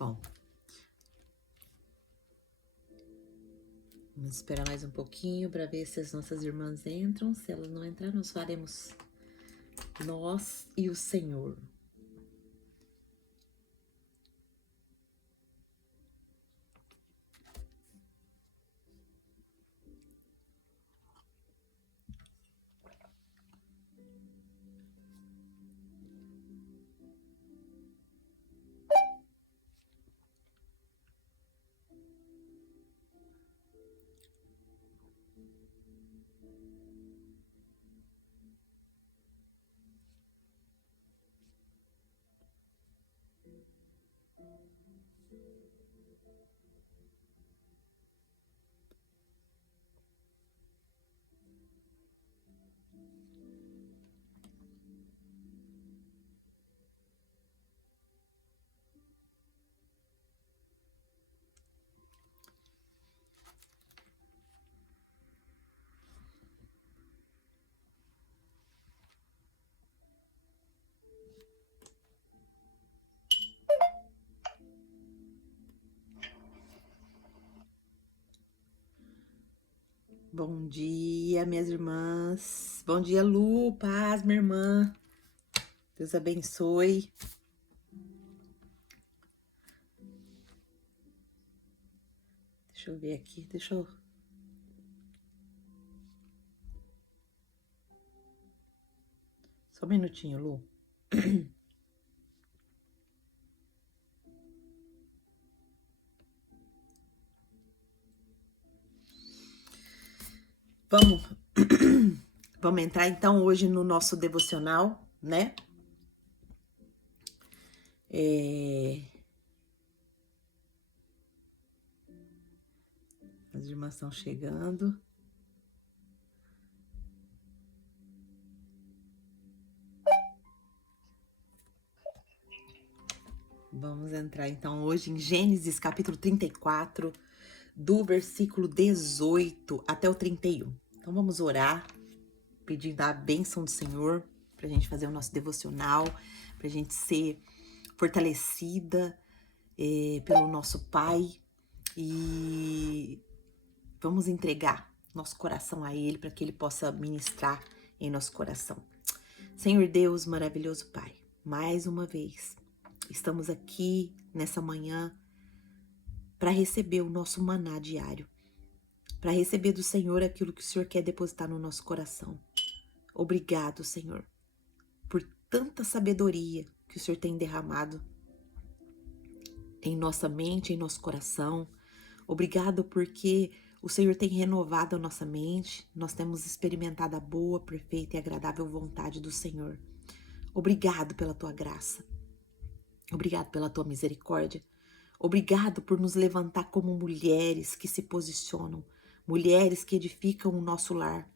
Bom, vamos esperar mais um pouquinho para ver se as nossas irmãs entram. Se elas não entrar, nós faremos nós e o Senhor. Bom dia, minhas irmãs. Bom dia, Lu. Paz, minha irmã. Deus abençoe. Deixa eu ver aqui. Só um minutinho, Lu. Vamos, vamos entrar então hoje no nosso devocional, né? As irmãs estão chegando. Vamos entrar então hoje em Gênesis capítulo 34, do versículo 18 até o 31. Então vamos orar, pedindo a bênção do Senhor, para a gente fazer o nosso devocional, para a gente ser fortalecida pelo nosso Pai, e vamos entregar nosso coração a Ele, para que Ele possa ministrar em nosso coração. Senhor Deus, maravilhoso Pai, mais uma vez estamos aqui nessa manhã para receber o nosso maná diário, para receber do Senhor aquilo que o Senhor quer depositar no nosso coração. Obrigado, Senhor, por tanta sabedoria que o Senhor tem derramado em nossa mente, em nosso coração. Obrigado porque o Senhor tem renovado a nossa mente, nós temos experimentado a boa, perfeita e agradável vontade do Senhor. Obrigado pela tua graça. Obrigado pela tua misericórdia. Obrigado por nos levantar como mulheres que se posicionam, mulheres que edificam o nosso lar,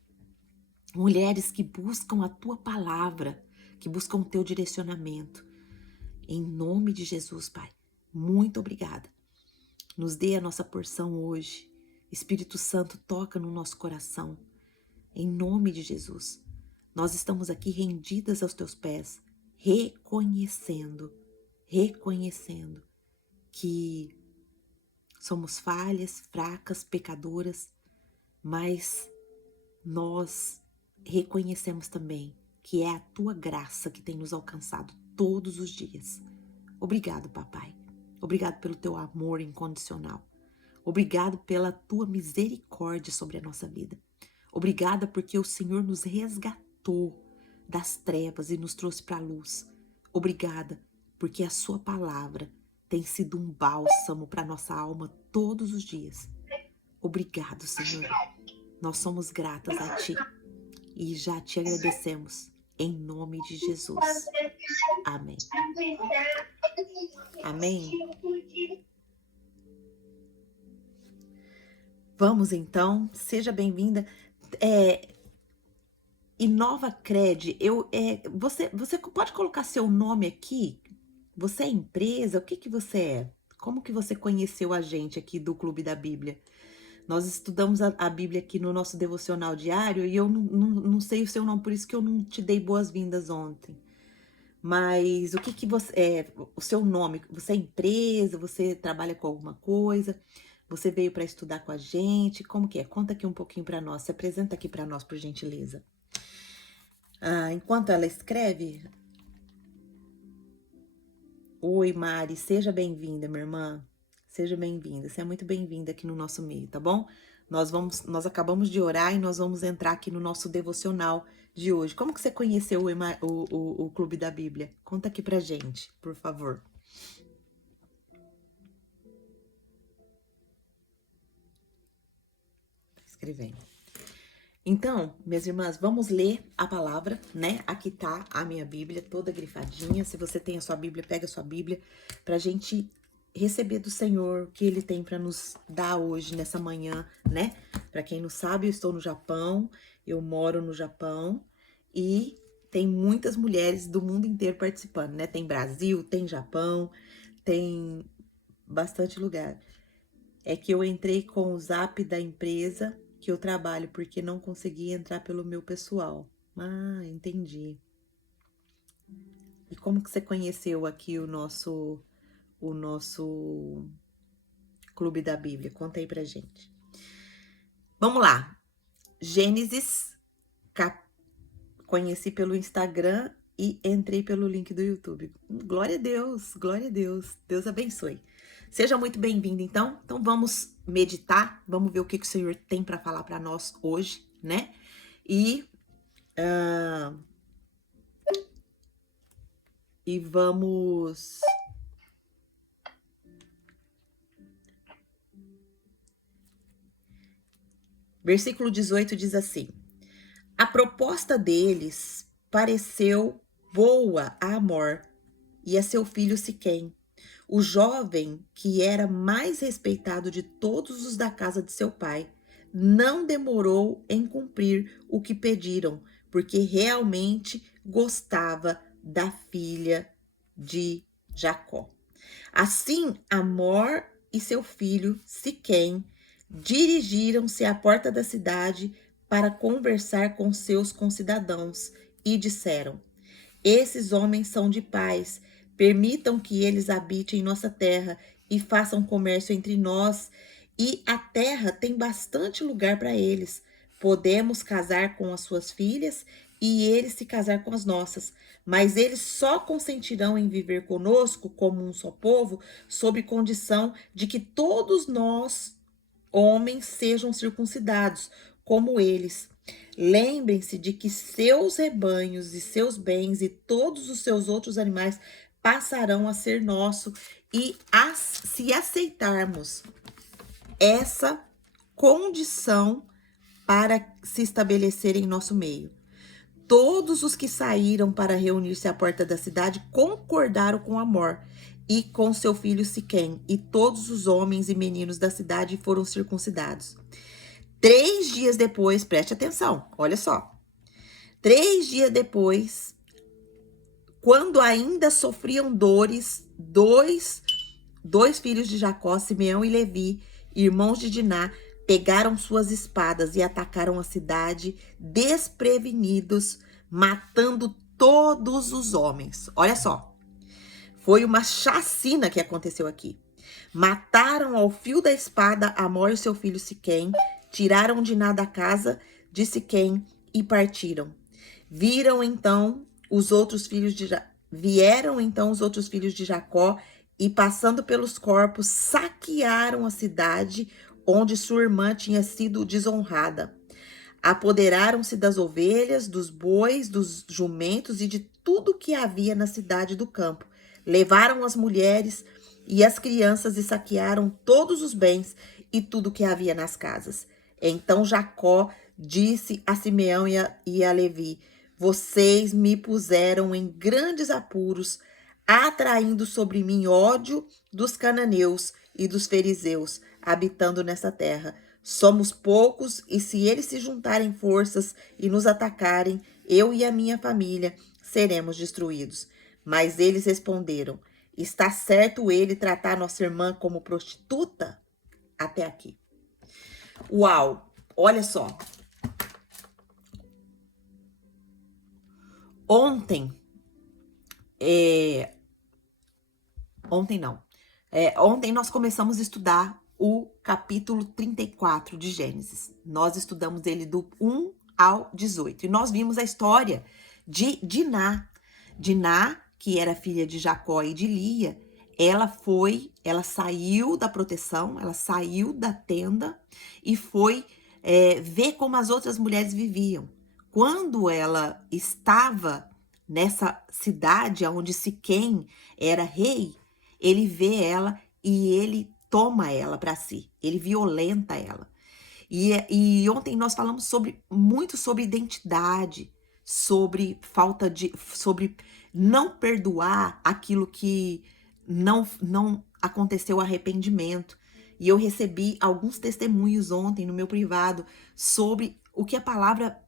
mulheres que buscam a tua palavra, que buscam o teu direcionamento. Em nome de Jesus, Pai, muito obrigada. Nos dê a nossa porção hoje. Espírito Santo, toca no nosso coração. Em nome de Jesus, nós estamos aqui rendidas aos teus pés, reconhecendo que somos falhas, fracas, pecadoras, mas nós reconhecemos também que é a tua graça que tem nos alcançado todos os dias. Obrigado, papai. Obrigado pelo teu amor incondicional. Obrigado pela tua misericórdia sobre a nossa vida. Obrigada porque o Senhor nos resgatou das trevas e nos trouxe para a luz. Obrigada porque a sua palavra tem sido um bálsamo para nossa alma todos os dias. Obrigado, Senhor. Nós somos gratas a Ti e já te agradecemos em nome de Jesus. Amém. Amém. Vamos então, seja bem-vinda. Inova Cred, você pode colocar seu nome aqui? Você é empresa? O que você é? Como que você conheceu a gente aqui do Clube da Bíblia? Nós estudamos a Bíblia aqui no nosso devocional diário e eu não sei o seu nome, por isso que eu não te dei boas-vindas ontem. Mas o que que você o seu nome? Você é empresa? Você trabalha com alguma coisa? Você veio para estudar com a gente? Como que é? Conta aqui um pouquinho para nós. Se apresenta aqui para nós, por gentileza. Enquanto ela escreve, oi, Mari, seja bem-vinda, minha irmã. Seja bem-vinda. Você é muito bem-vinda aqui no nosso meio, tá bom? Nós acabamos de orar e nós vamos entrar aqui no nosso devocional de hoje. Como que você conheceu o Clube da Bíblia? Conta aqui pra gente, por favor. Tá escrevendo. Então, minhas irmãs, vamos ler a palavra, né? Aqui tá a minha Bíblia, toda grifadinha. Se você tem a sua Bíblia, pega a sua Bíblia pra gente receber do Senhor o que Ele tem pra nos dar hoje, nessa manhã, né? Pra quem não sabe, eu estou no Japão, eu moro no Japão e tem muitas mulheres do mundo inteiro participando, né? Tem Brasil, tem Japão, tem bastante lugar. É que eu entrei com o Zap da empresa que eu trabalho, porque não consegui entrar pelo meu pessoal. Entendi. E como que você conheceu aqui o nosso Clube da Bíblia? Conta aí pra gente. Vamos lá. Gênesis, conheci pelo Instagram e entrei pelo link do YouTube. Glória a Deus, glória a Deus. Deus abençoe. Seja muito bem-vindo, então. Então vamos meditar, vamos ver o que o Senhor tem para falar para nós hoje, né? E vamos. Versículo 18 diz assim: a proposta deles pareceu boa a Amor e a seu filho Siquém, o jovem que era mais respeitado de todos os da casa de seu pai. Não demorou em cumprir o que pediram, porque realmente gostava da filha de Jacó. Assim, Amor e seu filho Siquém dirigiram-se à porta da cidade para conversar com seus concidadãos e disseram: esses homens são de paz, permitam que eles habitem em nossa terra e façam comércio entre nós, e a terra tem bastante lugar para eles. Podemos casar com as suas filhas e eles se casar com as nossas, mas eles só consentirão em viver conosco como um só povo, sob condição de que todos nós, homens, sejam circuncidados, como eles. Lembrem-se de que seus rebanhos e seus bens e todos os seus outros animais passarão a ser nosso, e se aceitarmos essa condição para se estabelecer em nosso meio. Todos os que saíram para reunir-se à porta da cidade concordaram com Amor e com seu filho Siquém, e todos os homens e meninos da cidade foram circuncidados. 3 dias depois, preste atenção, olha só. 3 dias depois, quando ainda sofriam dores, dois filhos de Jacó, Simeão e Levi, irmãos de Diná, pegaram suas espadas e atacaram a cidade desprevenidos, matando todos os homens. Olha só, foi uma chacina que aconteceu aqui. Mataram ao fio da espada Amor e seu filho Siquém, tiraram Diná da casa de Siquém e partiram. Vieram então os outros filhos de Jacó e, passando pelos corpos, saquearam a cidade onde sua irmã tinha sido desonrada. Apoderaram-se das ovelhas, dos bois, dos jumentos e de tudo que havia na cidade do campo. Levaram as mulheres e as crianças e saquearam todos os bens e tudo que havia nas casas. Então Jacó disse a Simeão e a Levi: vocês me puseram em grandes apuros, atraindo sobre mim ódio dos cananeus e dos fariseus, habitando nessa terra. Somos poucos, e se eles se juntarem forças e nos atacarem, eu e a minha família seremos destruídos. Mas eles responderam: está certo ele tratar nossa irmã como prostituta? Até aqui. Uau! Olha só. Ontem, Ontem não. Ontem nós começamos a estudar o capítulo 34 de Gênesis. Nós estudamos ele do 1 ao 18. E nós vimos a história de Diná. Diná, que era filha de Jacó e de Lia, ela saiu da proteção, ela saiu da tenda e foi ver como as outras mulheres viviam. Quando ela estava nessa cidade onde Siquém era rei, ele vê ela e ele toma ela para si, ele violenta ela. E ontem nós falamos muito sobre identidade, sobre sobre não perdoar aquilo que não aconteceu arrependimento. E eu recebi alguns testemunhos ontem no meu privado sobre o que a palavra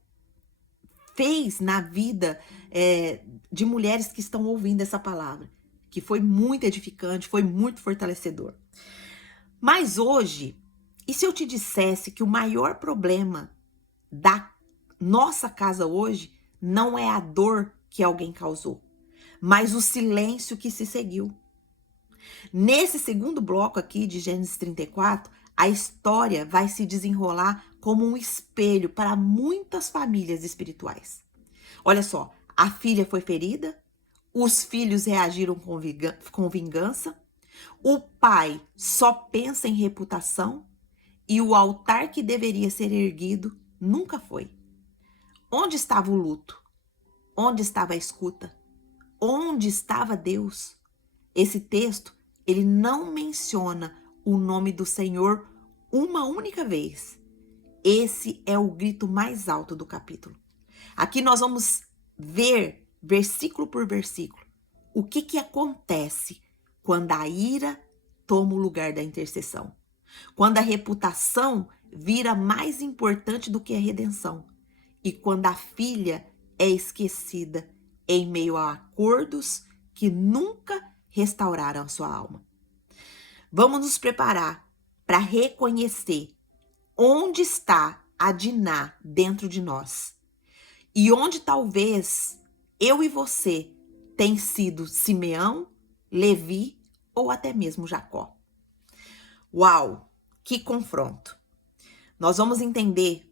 fez na vida de mulheres que estão ouvindo essa palavra, que foi muito edificante, foi muito fortalecedor. Mas hoje, e se eu te dissesse que o maior problema da nossa casa hoje não é a dor que alguém causou, mas o silêncio que se seguiu? Nesse segundo bloco aqui de Gênesis 34, a história vai se desenrolar como um espelho para muitas famílias espirituais. Olha só, a filha foi ferida, os filhos reagiram com vingança, o pai só pensa em reputação e o altar que deveria ser erguido nunca foi. Onde estava o luto? Onde estava a escuta? Onde estava Deus? Esse texto, ele não menciona o nome do Senhor uma única vez. Esse é o grito mais alto do capítulo. Aqui nós vamos ver, versículo por versículo, o que acontece quando a ira toma o lugar da intercessão. Quando a reputação vira mais importante do que a redenção. E quando a filha é esquecida em meio a acordos que nunca restauraram a sua alma. Vamos nos preparar para reconhecer onde está a Diná dentro de nós. E onde talvez eu e você tem sido Simeão, Levi ou até mesmo Jacó. Uau, que confronto! Nós vamos entender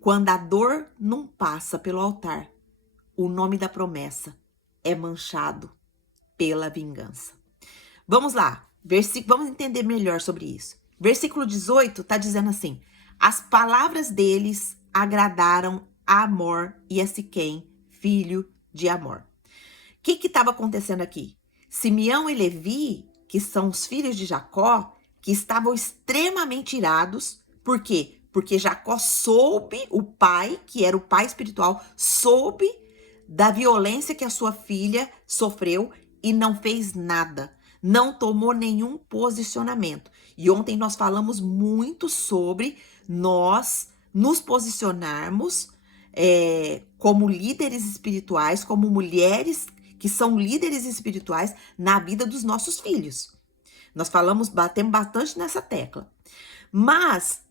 quando a dor não passa pelo altar, o nome da promessa é manchado pela vingança. Vamos lá, vamos entender melhor sobre isso. Versículo 18 está dizendo assim: as palavras deles agradaram a Amor e a Siquém, filho de Amor. O que estava acontecendo aqui? Simeão e Levi, que são os filhos de Jacó, que estavam extremamente irados. Por quê? Porque Jacó soube, o pai, que era o pai espiritual, soube da violência que a sua filha sofreu e não fez nada. Não tomou nenhum posicionamento. E ontem nós falamos muito sobre nós nos posicionarmos como líderes espirituais, como mulheres que são líderes espirituais na vida dos nossos filhos. Nós batemos bastante nessa tecla. Mas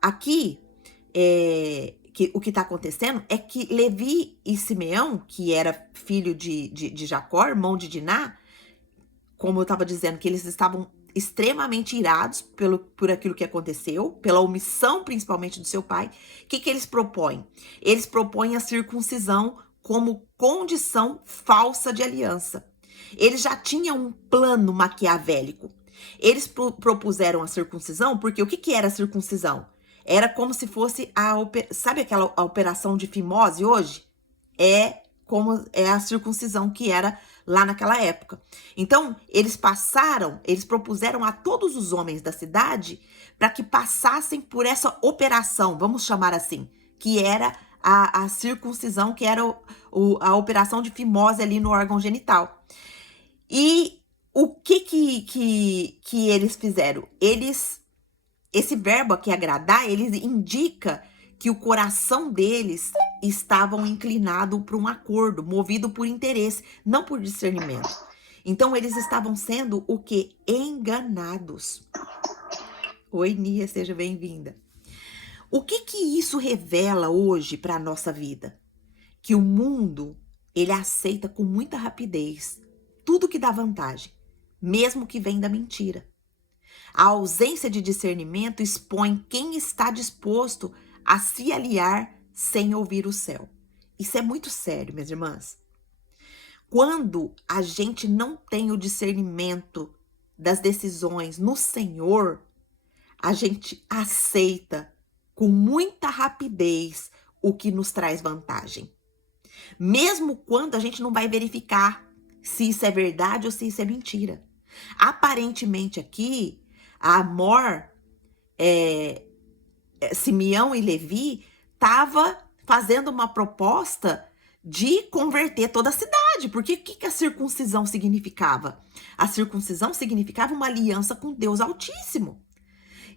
aqui, o que está acontecendo é que Levi e Simeão, que era filho de Jacó, irmão de Diná, como eu estava dizendo, que eles estavam extremamente irados por aquilo que aconteceu, pela omissão principalmente do seu pai. O que eles propõem? Eles propõem a circuncisão como condição falsa de aliança. Eles já tinham um plano maquiavélico. Eles propuseram a circuncisão porque o que era a circuncisão? Era como se fosse sabe aquela operação de fimose hoje? Como é a circuncisão que era lá naquela época. Então, eles propuseram a todos os homens da cidade para que passassem por essa operação, vamos chamar assim, que era a circuncisão, que era a operação de fimose ali no órgão genital. E o que eles fizeram? Esse verbo aqui, agradar, eles indica que o coração deles estavam inclinado para um acordo, movido por interesse, não por discernimento. Então, eles estavam sendo o quê? Enganados. Oi, Nia, seja bem-vinda. O que isso revela hoje para a nossa vida? Que o mundo ele aceita com muita rapidez tudo que dá vantagem, mesmo que vem da mentira. A ausência de discernimento expõe quem está disposto a se aliar sem ouvir o céu. Isso é muito sério, minhas irmãs. Quando a gente não tem o discernimento das decisões no Senhor, a gente aceita com muita rapidez o que nos traz vantagem. Mesmo quando a gente não vai verificar se isso é verdade ou se isso é mentira. Aparentemente aqui, a Amor, Simeão e Levi estavam fazendo uma proposta de converter toda a cidade. Porque o que a circuncisão significava? A circuncisão significava uma aliança com Deus Altíssimo.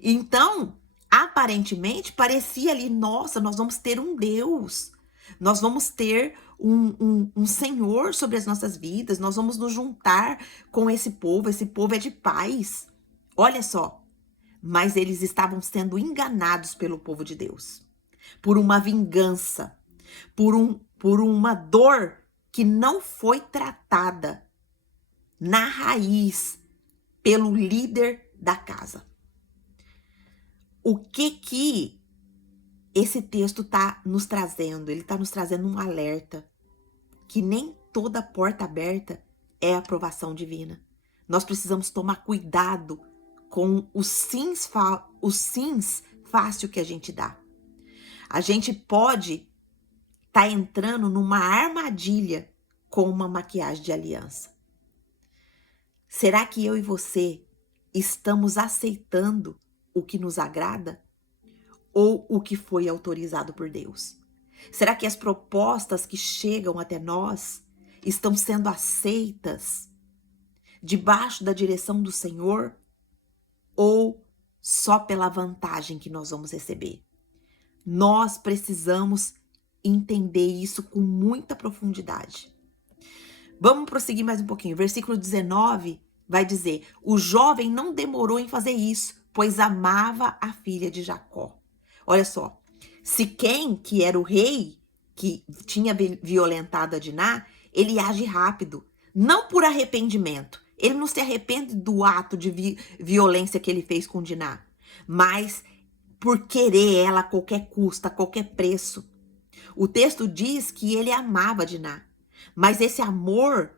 Então, aparentemente, parecia ali, nossa, nós vamos ter um Deus. Nós vamos ter um Senhor sobre as nossas vidas. Nós vamos nos juntar com esse povo. Esse povo é de paz. Olha só. Mas eles estavam sendo enganados pelo povo de Deus. Por uma vingança. Por uma dor que não foi tratada na raiz pelo líder da casa. O que esse texto está nos trazendo? Ele está nos trazendo um alerta que nem toda porta aberta é aprovação divina. Nós precisamos tomar cuidado com os sims fácil que a gente dá. A gente pode estar entrando numa armadilha com uma maquiagem de aliança. Será que eu e você estamos aceitando o que nos agrada ou o que foi autorizado por Deus? Será que as propostas que chegam até nós estão sendo aceitas debaixo da direção do Senhor ou só pela vantagem que nós vamos receber? Nós precisamos entender isso com muita profundidade. Vamos prosseguir mais um pouquinho. Versículo 19 vai dizer: o jovem não demorou em fazer isso, pois amava a filha de Jacó. Olha só, Siquém, que era o rei que tinha violentado a Diná, ele age rápido, não por arrependimento. Ele não se arrepende do ato de violência que ele fez com Diná, mas por querer ela a qualquer custo, a qualquer preço. O texto diz que ele amava Diná, mas esse amor,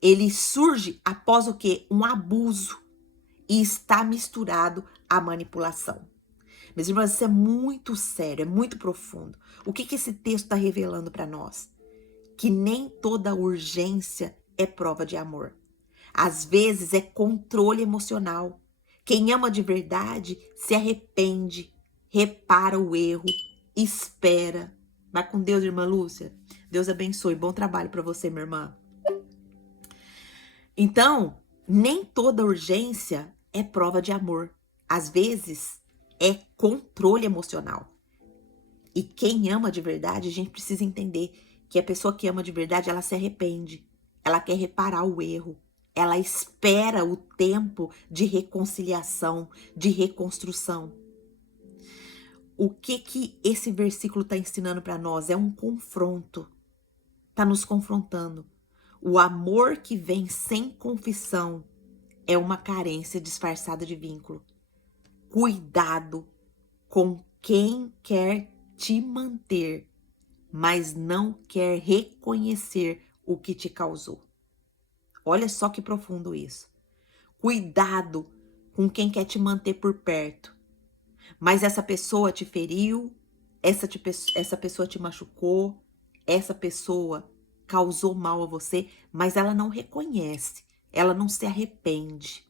ele surge após o quê? Um abuso, e está misturado à manipulação. Meus irmãos, isso é muito sério, é muito profundo. O que esse texto está revelando para nós? Que nem toda urgência é prova de amor. Às vezes é controle emocional. Quem ama de verdade se arrepende, repara o erro, espera. Vai com Deus, irmã Lúcia. Deus abençoe. Bom trabalho para você, minha irmã. Então, nem toda urgência é prova de amor. Às vezes é controle emocional. E quem ama de verdade, a gente precisa entender que a pessoa que ama de verdade, ela se arrepende. Ela quer reparar o erro. Ela espera o tempo de reconciliação, de reconstrução. O que esse versículo está ensinando para nós? É um confronto. Está nos confrontando. O amor que vem sem confissão é uma carência disfarçada de vínculo. Cuidado com quem quer te manter, mas não quer reconhecer o que te causou. Olha só que profundo isso. Cuidado com quem quer te manter por perto, mas essa pessoa te feriu, essa pessoa te machucou, essa pessoa causou mal a você, mas ela não reconhece, ela não se arrepende.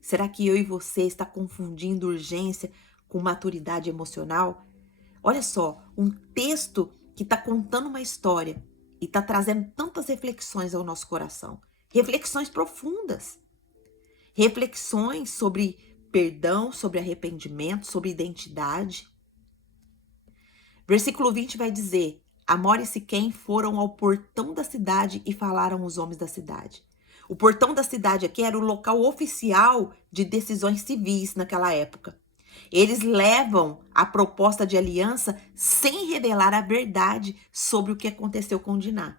Será que eu e você está confundindo urgência com maturidade emocional? Olha só, um texto que está contando uma história e está trazendo tantas reflexões ao nosso coração. Reflexões profundas. Reflexões sobre perdão, sobre arrependimento, sobre identidade. Versículo 20 vai dizer: Amor e Siquém foram ao portão da cidade e falaram os homens da cidade. O portão da cidade aqui era o local oficial de decisões civis naquela época. Eles levam a proposta de aliança sem revelar a verdade sobre o que aconteceu com Diná.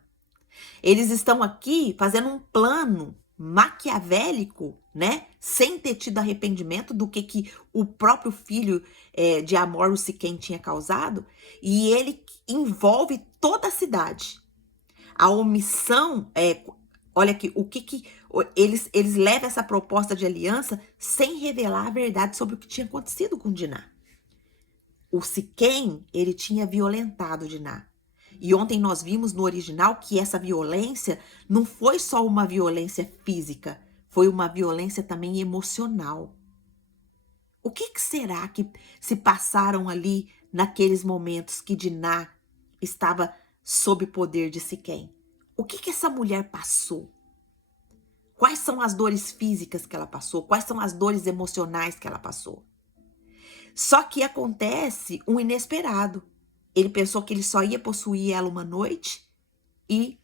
Eles estão aqui fazendo um plano maquiavélico, né? Sem ter tido arrependimento do que o próprio filho de Amor, o Siquém, tinha causado. E ele envolve toda a cidade. A omissão, olha aqui, eles levam essa proposta de aliança sem revelar a verdade sobre o que tinha acontecido com Diná. O Siquém, ele tinha violentado Diná. E ontem nós vimos no original que essa violência não foi só uma violência física, foi uma violência também emocional. O que será que se passaram ali naqueles momentos que Diná estava sob o poder de Siquém? O que essa mulher passou? Quais são as dores físicas que ela passou? Quais são as dores emocionais que ela passou? Só que acontece um inesperado. Ele pensou que ele só ia possuir ela uma noite e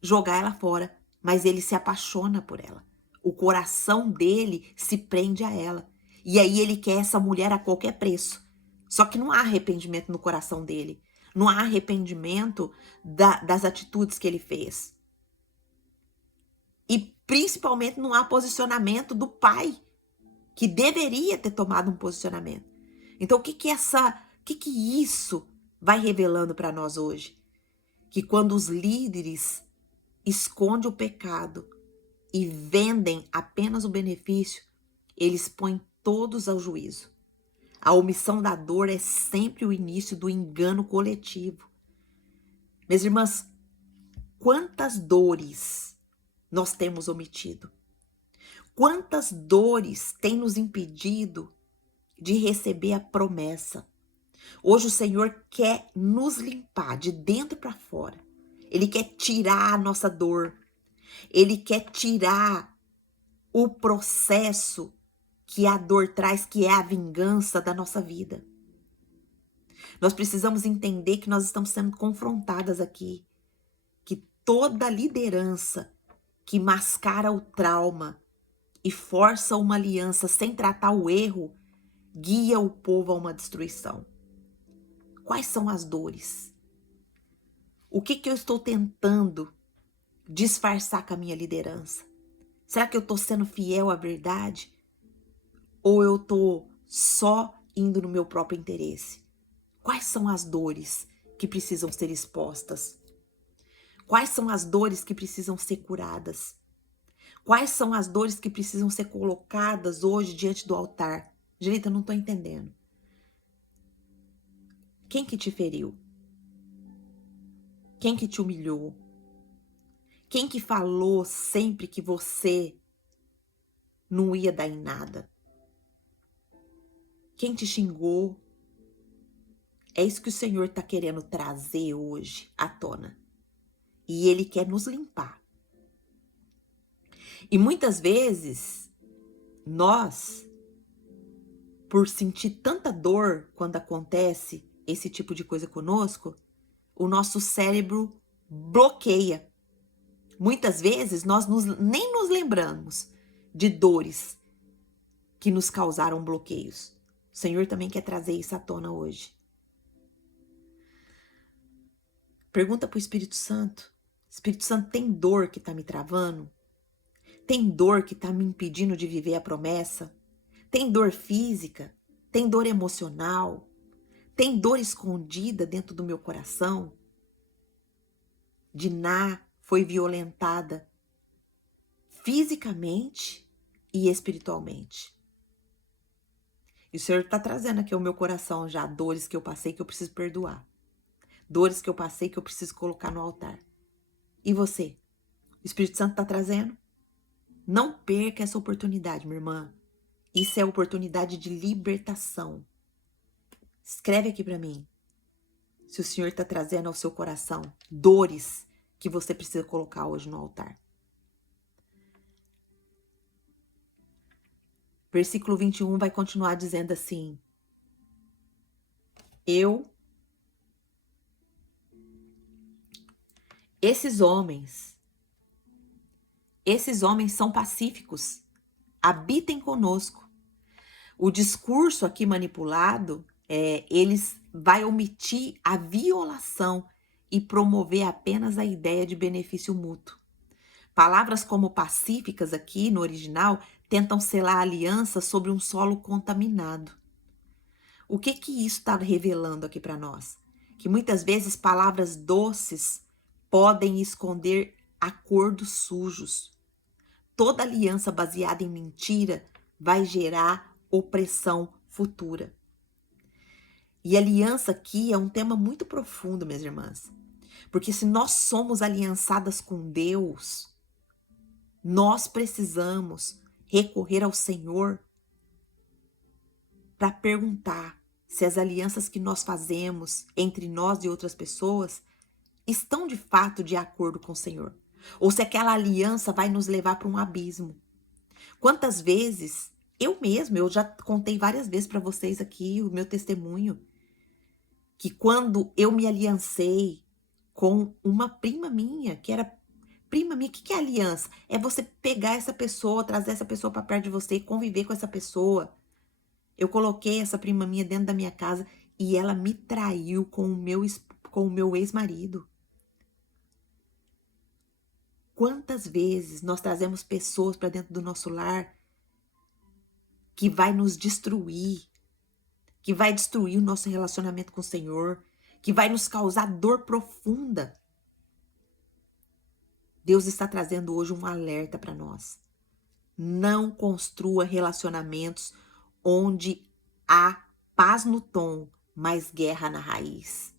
jogar ela fora. Mas ele se apaixona por ela. O coração dele se prende a ela. E aí ele quer essa mulher a qualquer preço. Só que não há arrependimento no coração dele. Não há arrependimento das atitudes que ele fez. E principalmente não há posicionamento do pai, que deveria ter tomado um posicionamento. Então o que isso vai revelando para nós hoje? Que quando os líderes escondem o pecado e vendem apenas o benefício, eles põem todos ao juízo. A omissão da dor é sempre o início do engano coletivo. Minhas irmãs, quantas dores nós temos omitido? Quantas dores têm nos impedido de receber a promessa? Hoje o Senhor quer nos limpar de dentro para fora. Ele quer tirar a nossa dor. Ele quer tirar o processo que a dor traz, que é a vingança da nossa vida. Nós precisamos entender que nós estamos sendo confrontadas aqui. Que toda liderança que mascara o trauma e força uma aliança sem tratar o erro, guia o povo a uma destruição. Quais são as dores? O que eu estou tentando disfarçar com a minha liderança? Será que eu estou sendo fiel à verdade? Ou eu estou só indo no meu próprio interesse? Quais são as dores que precisam ser expostas? Quais são as dores que precisam ser curadas? Quais são as dores que precisam ser colocadas hoje diante do altar? Direita, eu não estou entendendo. Quem que te feriu? Quem que te humilhou? Quem que falou sempre que você não ia dar em nada? Quem te xingou? É isso que o Senhor está querendo trazer hoje à tona. E Ele quer nos limpar. E muitas vezes, nós, por sentir tanta dor quando acontece esse tipo de coisa conosco, o nosso cérebro bloqueia. Muitas vezes, nós nem nos lembramos de dores que nos causaram bloqueios. O Senhor também quer trazer isso à tona hoje. Pergunta para o Espírito Santo. Espírito Santo, tem dor que está me travando? Tem dor que está me impedindo de viver a promessa? Tem dor física? Tem dor emocional? Tem dor escondida dentro do meu coração? Diná foi violentada fisicamente e espiritualmente. E o Senhor está trazendo aqui ao meu coração já dores que eu passei que eu preciso perdoar. Dores que eu passei que eu preciso colocar no altar. E você? O Espírito Santo está trazendo? Não perca essa oportunidade, minha irmã. Isso é oportunidade de libertação. Escreve aqui para mim. Se o Senhor está trazendo ao seu coração dores que você precisa colocar hoje no altar. Versículo 21 vai continuar dizendo assim: esses homens são pacíficos, habitem conosco. O discurso aqui manipulado, eles vai omitir a violação e promover apenas a ideia de benefício mútuo. Palavras como pacíficas aqui no original tentam selar alianças sobre um solo contaminado. O que isso está revelando aqui para nós? Que muitas vezes palavras doces podem esconder acordos sujos. Toda aliança baseada em mentira vai gerar opressão futura. E aliança aqui é um tema muito profundo, minhas irmãs. Porque se nós somos aliançadas com Deus, nós precisamos recorrer ao Senhor para perguntar se as alianças que nós fazemos entre nós e outras pessoas estão de fato de acordo com o Senhor. Ou se aquela aliança vai nos levar para um abismo. Quantas vezes, eu já contei várias vezes para vocês aqui o meu testemunho, que quando eu me aliancei com uma prima minha, que era prima minha, o que é aliança? É você pegar essa pessoa, trazer essa pessoa para perto de você e conviver com essa pessoa. Eu coloquei essa prima minha dentro da minha casa e ela me traiu com o meu ex-marido. Quantas vezes nós trazemos pessoas para dentro do nosso lar que vai nos destruir, que vai destruir o nosso relacionamento com o Senhor, que vai nos causar dor profunda. Deus está trazendo hoje um alerta para nós. Não construa relacionamentos onde há paz no tom, mas guerra na raiz.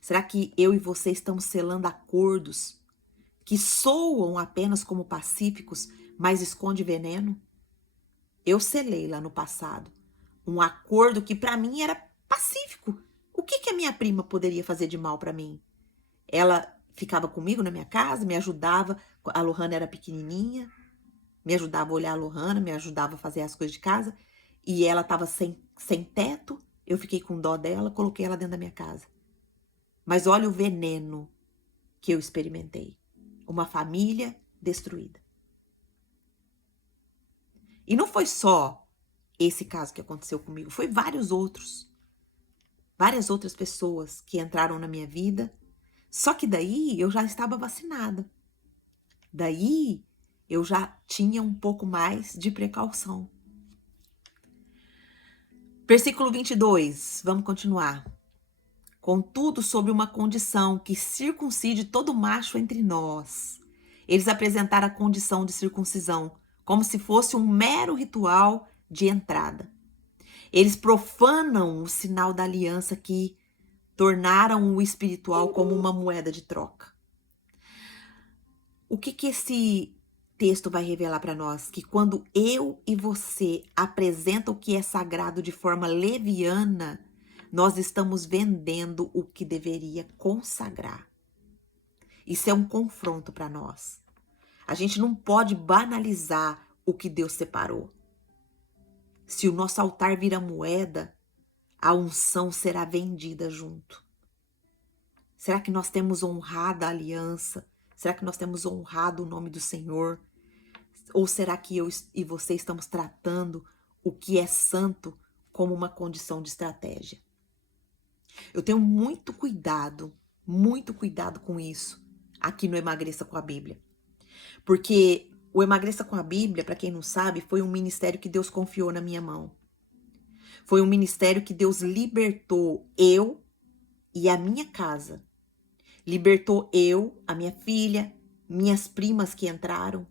Será que eu e você estamos selando acordos que soam apenas como pacíficos, mas esconde veneno? Eu selei lá no passado um acordo que para mim era pacífico. O que a minha prima poderia fazer de mal para mim? Ela ficava comigo na minha casa, me ajudava. A Lohana era pequenininha, me ajudava a olhar a Lohana, me ajudava a fazer as coisas de casa. E ela estava sem teto, eu fiquei com dó dela, coloquei ela dentro da minha casa. Mas olha o veneno que eu experimentei. Uma família destruída. E não foi só esse caso que aconteceu comigo, foi vários outros. Várias outras pessoas que entraram na minha vida. Só que daí eu já estava vacinada. Daí eu já tinha um pouco mais de precaução. Versículo 22, vamos continuar. Contudo, sob uma condição, que circuncide todo macho entre nós. Eles apresentaram a condição de circuncisão, como se fosse um mero ritual de entrada. Eles profanam o sinal da aliança que tornaram o espiritual como uma moeda de troca. O que esse texto vai revelar para nós? Que quando eu e você apresentam o que é sagrado de forma leviana, nós estamos vendendo o que deveria consagrar. Isso é um confronto para nós. A gente não pode banalizar o que Deus separou. Se o nosso altar vira moeda, a unção será vendida junto. Será que nós temos honrado a aliança? Será que nós temos honrado o nome do Senhor? Ou será que eu e você estamos tratando o que é santo como uma condição de estratégia? Eu tenho muito cuidado com isso aqui no Emagreça com a Bíblia. Porque o Emagreça com a Bíblia, para quem não sabe, foi um ministério que Deus confiou na minha mão. Foi um ministério que Deus libertou eu e a minha casa. Libertou eu, a minha filha, minhas primas que entraram.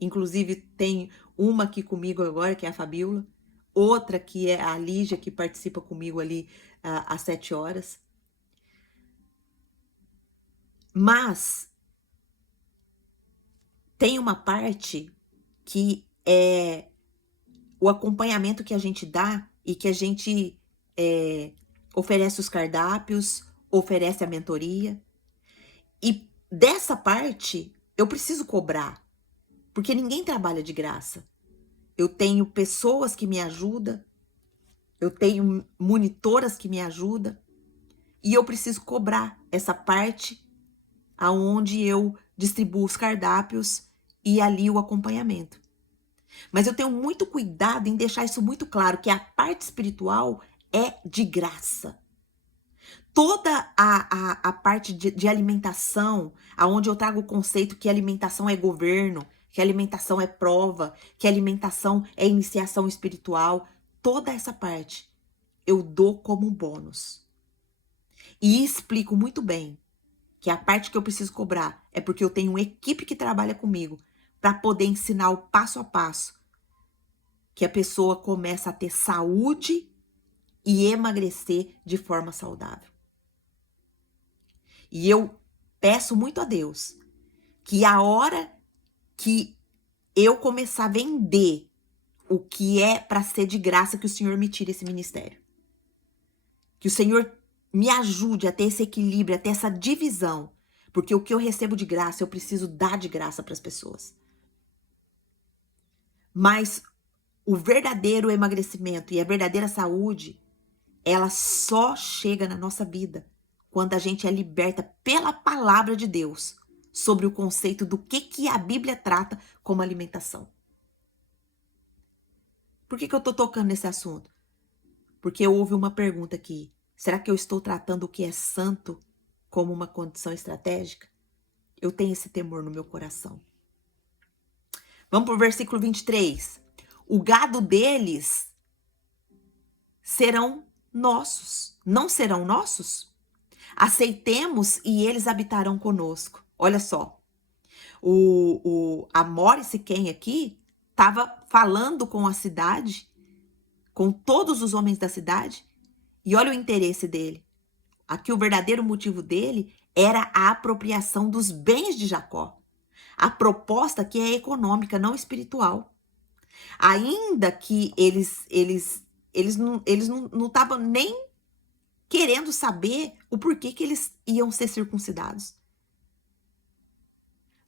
Inclusive tem uma aqui comigo agora, que é a Fabiola. Outra que é a Lígia, que participa comigo ali às 7 horas. Mas tem uma parte que é o acompanhamento que a gente dá e que a gente oferece os cardápios, oferece a mentoria. E dessa parte eu preciso cobrar, porque ninguém trabalha de graça. Eu tenho pessoas que me ajudam, eu tenho monitoras que me ajudam, e eu preciso cobrar essa parte aonde eu distribuo os cardápios e ali o acompanhamento. Mas eu tenho muito cuidado em deixar isso muito claro, que a parte espiritual é de graça. Toda a parte de alimentação, aonde eu trago o conceito que alimentação é governo, que alimentação é prova, que alimentação é iniciação espiritual, toda essa parte eu dou como bônus. E explico muito bem que a parte que eu preciso cobrar é porque eu tenho uma equipe que trabalha comigo para poder ensinar o passo a passo que a pessoa começa a ter saúde e emagrecer de forma saudável. E eu peço muito a Deus que a hora que eu começar a vender o que é para ser de graça, que o Senhor me tire esse ministério. Que o Senhor me ajude a ter esse equilíbrio, a ter essa divisão. Porque o que eu recebo de graça, eu preciso dar de graça para as pessoas. Mas o verdadeiro emagrecimento e a verdadeira saúde, ela só chega na nossa vida quando a gente é liberta pela palavra de Deus sobre o conceito do que a Bíblia trata como alimentação. Por que eu tô tocando nesse assunto? Porque houve uma pergunta aqui. Será que eu estou tratando o que é santo como uma condição estratégica? Eu tenho esse temor no meu coração. Vamos para o versículo 23. O gado deles serão nossos. Não serão nossos? Aceitemos e eles habitarão conosco. Olha só. A More Siquém aqui estava falando com a cidade, com todos os homens da cidade, e olha o interesse dele. Aqui o verdadeiro motivo dele era a apropriação dos bens de Jacó. A proposta aqui é econômica, não espiritual. Ainda que eles não estavam nem querendo saber o porquê que eles iam ser circuncidados.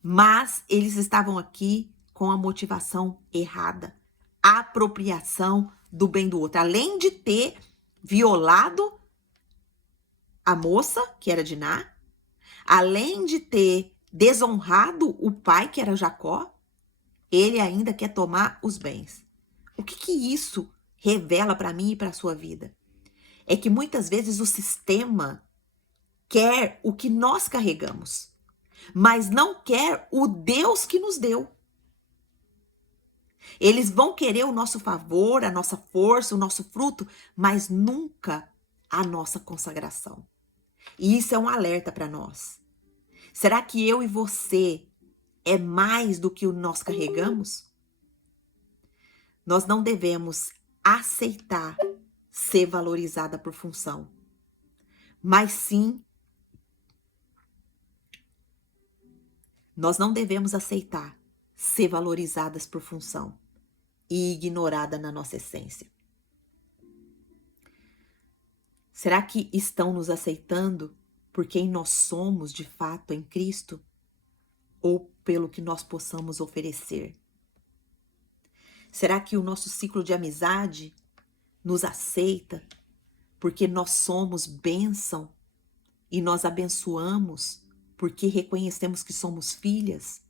Mas eles estavam aqui com a motivação errada. A apropriação do bem do outro. Além de ter violado a moça, que era Diná, além de ter desonrado o pai, que era Jacó, ele ainda quer tomar os bens. O que isso revela para mim e para a sua vida? É que muitas vezes o sistema quer o que nós carregamos, mas não quer o Deus que nos deu. Eles vão querer o nosso favor, a nossa força, o nosso fruto, mas nunca a nossa consagração. E isso é um alerta para nós. Será que eu e você é mais do que nós carregamos? Nós não devemos aceitar ser valorizada por função, mas sim, nós não devemos aceitar ser valorizadas por função e ignorada na nossa essência. Será que estão nos aceitando por quem nós somos de fato em Cristo ou pelo que nós possamos oferecer? Será que o nosso ciclo de amizade nos aceita porque nós somos bênção e nós abençoamos porque reconhecemos que somos filhas?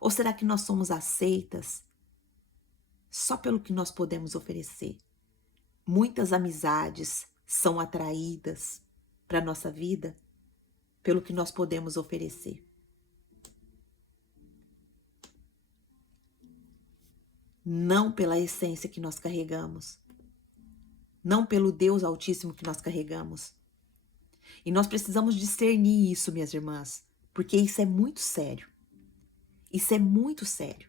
Ou será que nós somos aceitas só pelo que nós podemos oferecer? Muitas amizades são atraídas para a nossa vida pelo que nós podemos oferecer. Não pela essência que nós carregamos. Não pelo Deus Altíssimo que nós carregamos. E nós precisamos discernir isso, minhas irmãs, porque isso é muito sério. Isso é muito sério.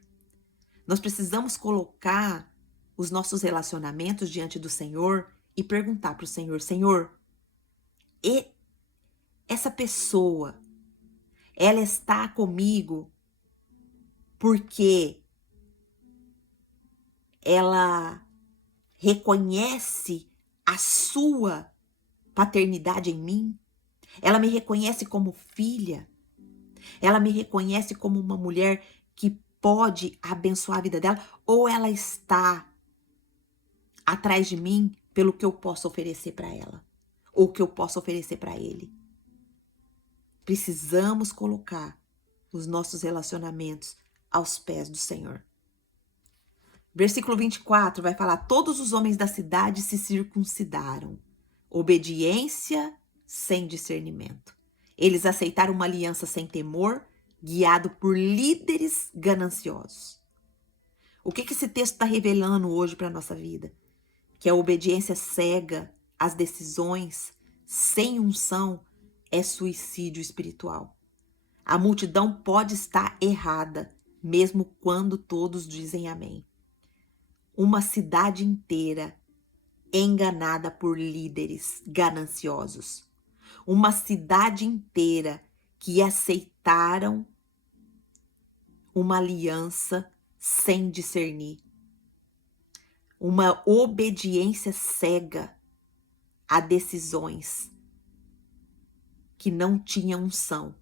Nós precisamos colocar os nossos relacionamentos diante do Senhor e perguntar para o Senhor, Senhor, e essa pessoa, ela está comigo porque ela reconhece a sua paternidade em mim? Ela me reconhece como filha? Ela me reconhece como uma mulher que pode abençoar a vida dela? Ou ela está atrás de mim pelo que eu posso oferecer para ela? Ou que eu posso oferecer para ele? Precisamos colocar os nossos relacionamentos aos pés do Senhor. Versículo 24 vai falar: todos os homens da cidade se circuncidaram. Obediência sem discernimento. Eles aceitaram uma aliança sem temor, guiado por líderes gananciosos. O que esse texto está revelando hoje para a nossa vida? Que a obediência cega às decisões, sem unção, é suicídio espiritual. A multidão pode estar errada, mesmo quando todos dizem amém. Uma cidade inteira enganada por líderes gananciosos. Uma cidade inteira que aceitaram uma aliança sem discernir. Uma obediência cega a decisões que não tinham unção.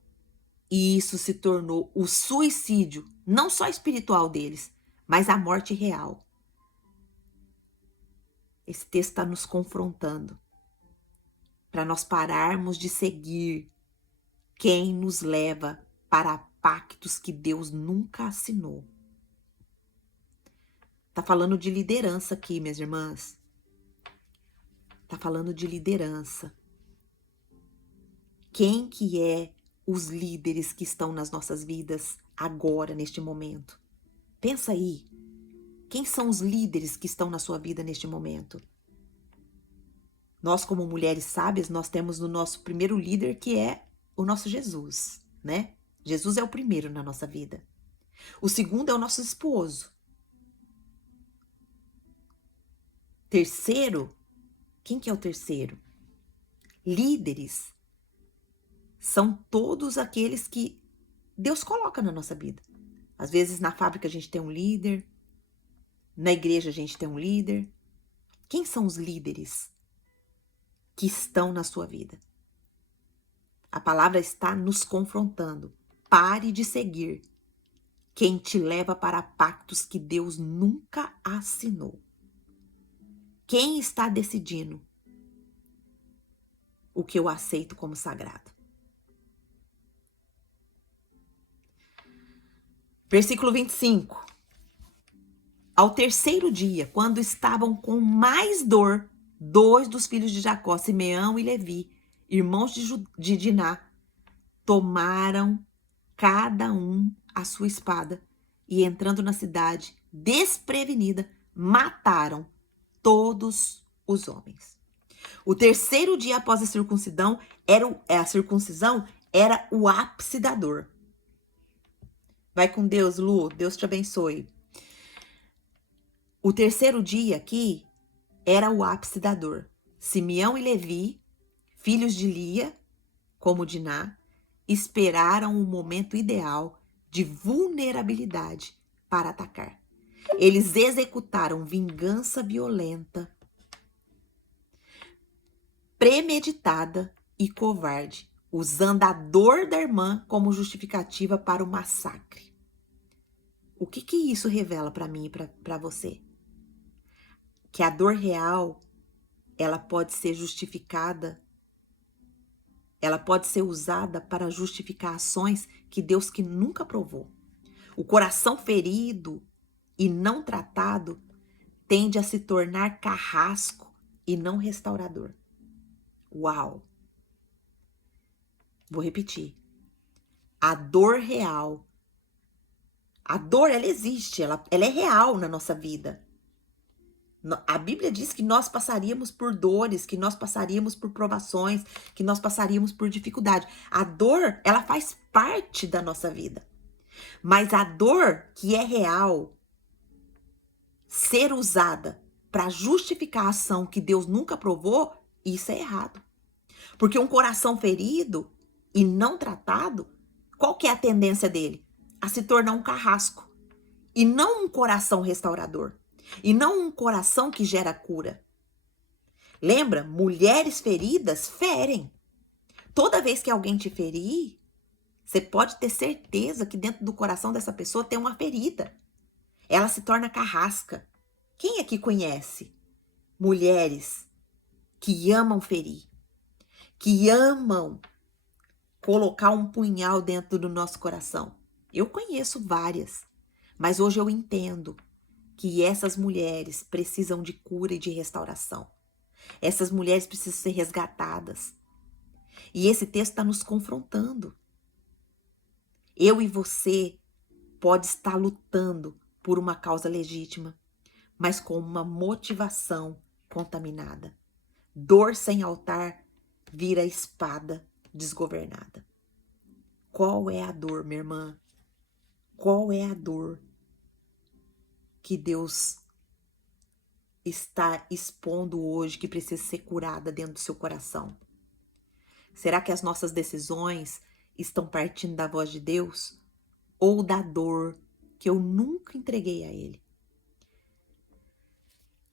E isso se tornou o suicídio, não só espiritual deles, mas a morte real. Esse texto está nos confrontando para nós pararmos de seguir quem nos leva para pactos que Deus nunca assinou. Tá falando de liderança aqui, minhas irmãs. Tá falando de liderança. Quem que é os líderes que estão nas nossas vidas agora, neste momento? Pensa aí. Quem são os líderes que estão na sua vida neste momento? Nós, como mulheres sábias, nós temos no nosso primeiro líder, que é o nosso Jesus, né? Jesus é o primeiro na nossa vida. O segundo é o nosso esposo. Terceiro, quem que é o terceiro? Líderes são todos aqueles que Deus coloca na nossa vida. Às vezes na fábrica a gente tem um líder, na igreja a gente tem um líder. Quem são os líderes que estão na sua vida? A palavra está nos confrontando. Pare de seguir quem te leva para pactos que Deus nunca assinou. Quem está decidindo o que eu aceito como sagrado? Versículo 25. Ao terceiro dia, quando estavam com mais dor, dois dos filhos de Jacó, Simeão e Levi, irmãos de Diná, tomaram cada um a sua espada e, entrando na cidade, desprevenida, mataram todos os homens. O terceiro dia após a circuncisão era o ápice da dor. Vai com Deus, Lu. Deus te abençoe. O terceiro dia aqui era o ápice da dor. Simeão e Levi, filhos de Lia, como Diná, esperaram o momento ideal de vulnerabilidade para atacar. Eles executaram vingança violenta, premeditada e covarde, usando a dor da irmã como justificativa para o massacre. O que isso revela para mim e para você? Que a dor real, ela pode ser justificada, ela pode ser usada para justificar ações que Deus que nunca aprovou. O coração ferido e não tratado tende a se tornar carrasco e não restaurador. Uau! Vou repetir. A dor real, a dor, ela existe, ela é real na nossa vida. A Bíblia diz que nós passaríamos por dores, que nós passaríamos por provações, que nós passaríamos por dificuldade. A dor, ela faz parte da nossa vida. Mas a dor que é real, ser usada para justificar a ação que Deus nunca aprovou, isso é errado. Porque um coração ferido e não tratado, qual que é a tendência dele? A se tornar um carrasco. E não um coração restaurador. E não um coração que gera cura. Lembra? Mulheres feridas ferem. Toda vez que alguém te ferir, você pode ter certeza que dentro do coração dessa pessoa tem uma ferida. Ela se torna carrasca. Quem aqui conhece mulheres que amam ferir? Que amam colocar um punhal dentro do nosso coração? Eu conheço várias, mas hoje eu entendo que essas mulheres precisam de cura e de restauração. Essas mulheres precisam ser resgatadas. E esse texto está nos confrontando. Eu e você pode estar lutando por uma causa legítima, mas com uma motivação contaminada. Dor sem altar vira espada desgovernada. Qual é a dor, minha irmã? Qual é a dor que Deus está expondo hoje que precisa ser curada dentro do seu coração? Será que as nossas decisões estão partindo da voz de Deus ou da dor que eu nunca entreguei a Ele?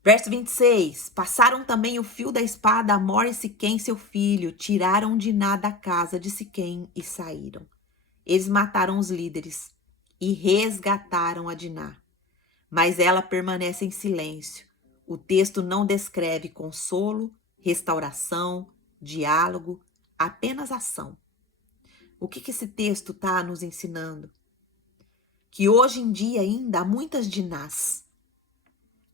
Verso 26. Passaram também o fio da espada a Amor e Siquém, seu filho, tiraram Diná da casa de Siquém e saíram. Eles mataram os líderes e resgataram a Diná, mas ela permanece em silêncio. O texto não descreve consolo, restauração, diálogo, apenas ação. O que esse texto está nos ensinando? Que hoje em dia ainda há muitas Dinás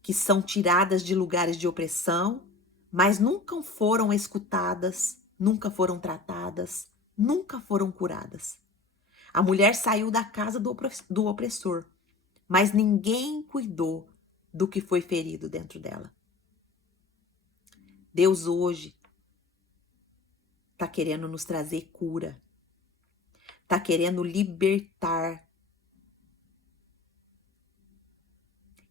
que são tiradas de lugares de opressão, mas nunca foram escutadas, nunca foram tratadas, nunca foram curadas. A mulher saiu da casa do opressor, mas ninguém cuidou do que foi ferido dentro dela. Deus hoje está querendo nos trazer cura, está querendo libertar.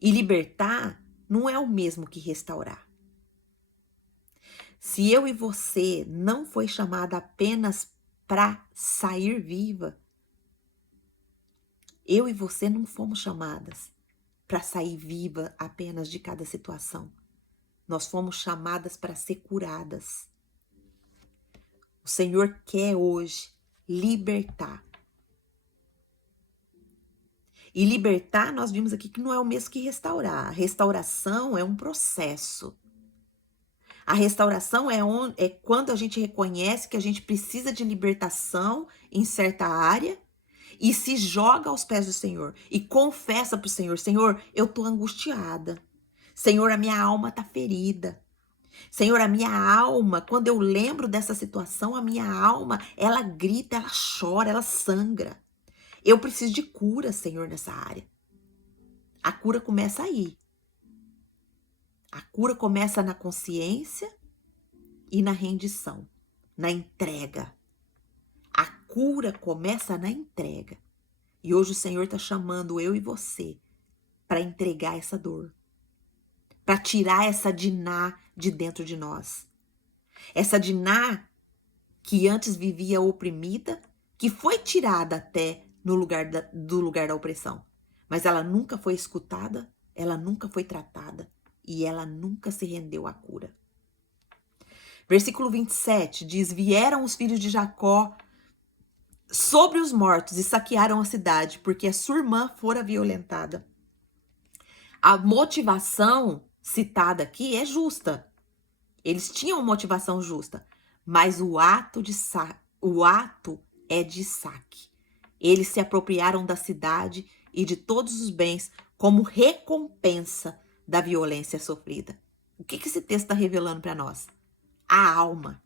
E libertar não é o mesmo que restaurar. Se eu e você não foi chamada apenas para sair viva, eu e você não fomos chamadas para sair viva apenas de cada situação. Nós fomos chamadas para ser curadas. O Senhor quer hoje libertar. E libertar, nós vimos aqui que não é o mesmo que restaurar. A restauração é um processo. A restauração é quando a gente reconhece que a gente precisa de libertação em certa área e se joga aos pés do Senhor e confessa para o Senhor: Senhor, eu estou angustiada. Senhor, a minha alma está ferida. Senhor, a minha alma, quando eu lembro dessa situação, a minha alma, ela grita, ela chora, ela sangra. Eu preciso de cura, Senhor, nessa área. A cura começa aí. A cura começa na consciência e na rendição, na entrega. A cura começa na entrega. E hoje o Senhor está chamando eu e você para entregar essa dor, para tirar essa Diná de dentro de nós. Essa Diná que antes vivia oprimida, que foi tirada até do lugar da opressão. Mas ela nunca foi escutada, ela nunca foi tratada e ela nunca se rendeu à cura. Versículo 27 diz: vieram os filhos de Jacó sobre os mortos e saquearam a cidade, porque a sua irmã fora violentada. A motivação citada aqui é justa. Eles tinham motivação justa, mas o ato é de saque. Eles se apropriaram da cidade e de todos os bens como recompensa da violência sofrida. O que esse texto está revelando para nós? A alma.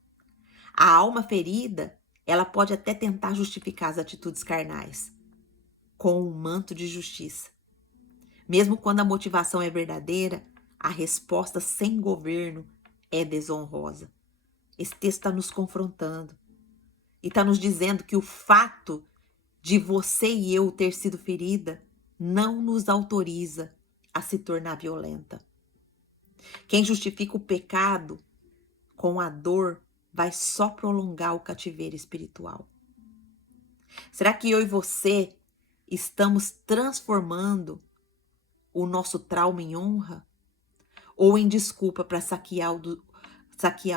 A alma ferida, ela pode até tentar justificar as atitudes carnais com um manto de justiça. Mesmo quando a motivação é verdadeira, a resposta sem governo é desonrosa. Esse texto está nos confrontando e está nos dizendo que o fato de você e eu ter sido ferida não nos autoriza a se tornar violenta. Quem justifica o pecado com a dor vai só prolongar o cativeiro espiritual. Será que eu e você estamos transformando o nosso trauma em honra ou em desculpa para saquear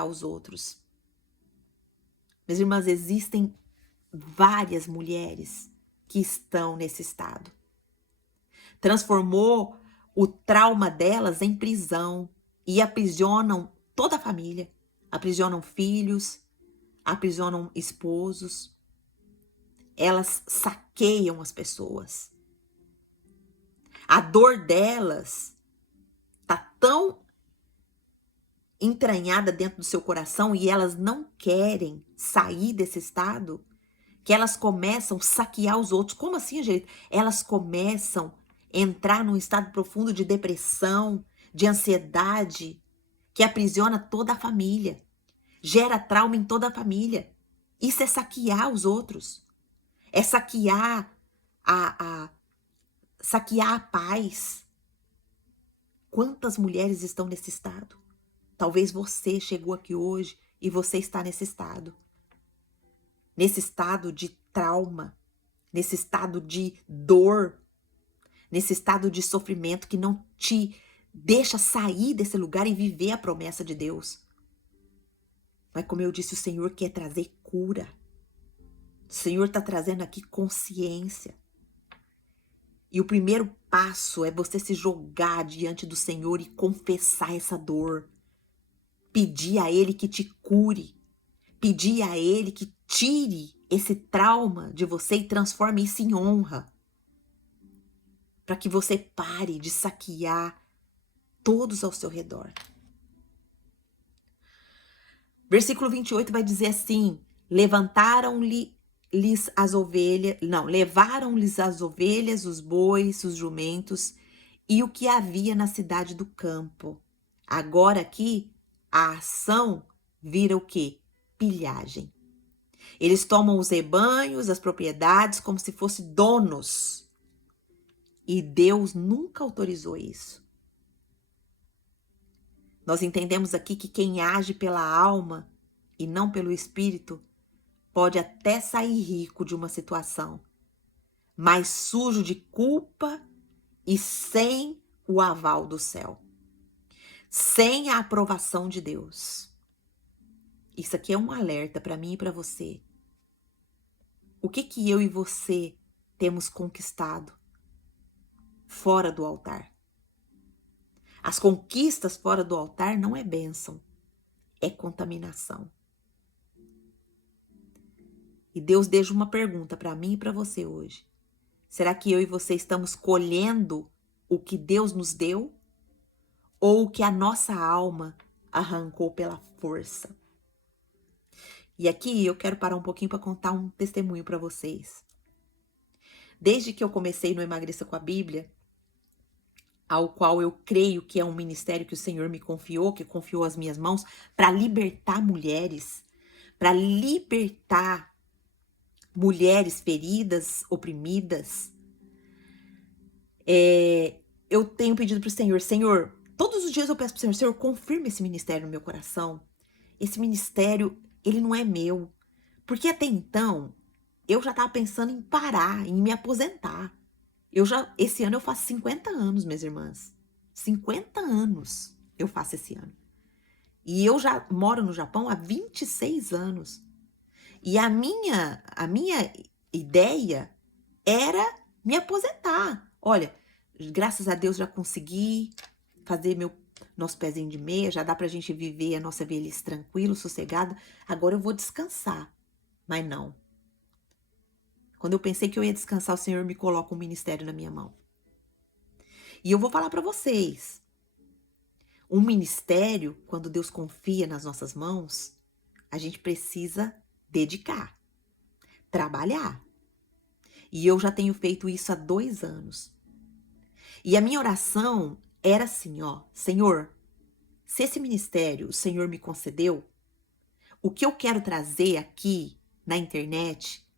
os outros? Minhas irmãs, existem várias mulheres que estão nesse estado. Transformou o trauma delas em prisão e aprisionam toda a família. Aprisionam filhos, aprisionam esposos. Elas saqueiam as pessoas. A dor delas tá tão entranhada dentro do seu coração e elas não querem sair desse estado que elas começam a saquear os outros. Como assim, Angelita? Elas começam a entrar num estado profundo de depressão, de ansiedade, que aprisiona toda a família, gera trauma em toda a família. Isso é saquear os outros, é saquear saquear a paz. Quantas mulheres estão nesse estado? Talvez você chegou aqui hoje e você está nesse estado de trauma, nesse estado de dor, nesse estado de sofrimento que não te deixa sair desse lugar e viver a promessa de Deus. Mas como eu disse, o Senhor quer trazer cura. O Senhor está trazendo aqui consciência. E o primeiro passo é você se jogar diante do Senhor e confessar essa dor. Pedir a Ele que te cure. Pedir a Ele que tire esse trauma de você e transforme isso em honra. Para que você pare de saquear todos ao seu redor. Versículo 28 vai dizer assim: levaram-lhes as ovelhas, levaram-lhes as ovelhas, os bois, os jumentos e o que havia na cidade do campo. Agora aqui, a ação vira o quê? Pilhagem. Eles tomam os rebanhos, as propriedades, como se fossem donos. E Deus nunca autorizou isso. Nós entendemos aqui que quem age pela alma e não pelo espírito pode até sair rico de uma situação, mas sujo de culpa e sem o aval do céu, sem a aprovação de Deus. Isso aqui é um alerta para mim e para você. O que eu e você temos conquistado fora do altar? As conquistas fora do altar não é bênção, é contaminação. E Deus deixa uma pergunta para mim e para você hoje. Será que eu e você estamos colhendo o que Deus nos deu? Ou o que a nossa alma arrancou pela força? E aqui eu quero parar um pouquinho para contar um testemunho para vocês. Desde que eu comecei no Emagreça com a Bíblia, ao qual eu creio que é um ministério que o Senhor me confiou, que confiou às minhas mãos, para libertar mulheres, para libertar mulheres feridas, oprimidas. Eu tenho pedido para o Senhor, Senhor, todos os dias eu peço para o Senhor, Senhor, confirma esse ministério no meu coração. Esse ministério, ele não é meu. Porque até então, eu já estava pensando em parar, em me aposentar. Esse ano eu faço 50 anos, minhas irmãs. 50 anos eu faço esse ano. E eu já moro no Japão há 26 anos. E a minha ideia era me aposentar. Olha, graças a Deus já consegui fazer nosso pezinho de meia, já dá pra gente viver a nossa velhice tranquilo, sossegada. Agora eu vou descansar. Mas não. Quando eu pensei que eu ia descansar, o Senhor me coloca um ministério na minha mão. E eu vou falar para vocês. Um ministério, quando Deus confia nas nossas mãos, a gente precisa dedicar, trabalhar. E eu já tenho feito isso há 2 anos. E a minha oração era assim, ó, Senhor, se esse ministério o Senhor me concedeu, o que eu quero trazer aqui na internet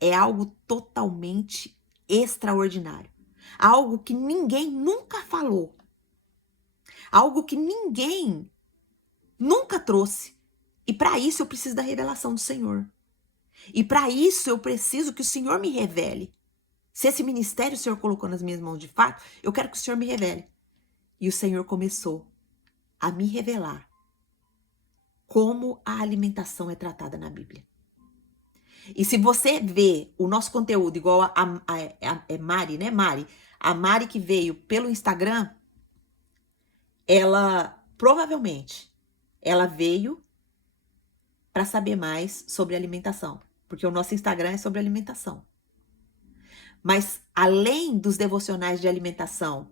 é algo totalmente extraordinário. Algo que ninguém nunca falou. Algo que ninguém nunca trouxe. E para isso eu preciso da revelação do Senhor. E para isso eu preciso que o Senhor me revele. Se esse ministério o Senhor colocou nas minhas mãos de fato, eu quero que o Senhor me revele. E o Senhor começou a me revelar como a alimentação é tratada na Bíblia. E se você vê o nosso conteúdo igual a Mari, né, Mari? A Mari que veio pelo Instagram, ela provavelmente ela veio para saber mais sobre alimentação, porque o nosso Instagram é sobre alimentação. Mas além dos devocionais de alimentação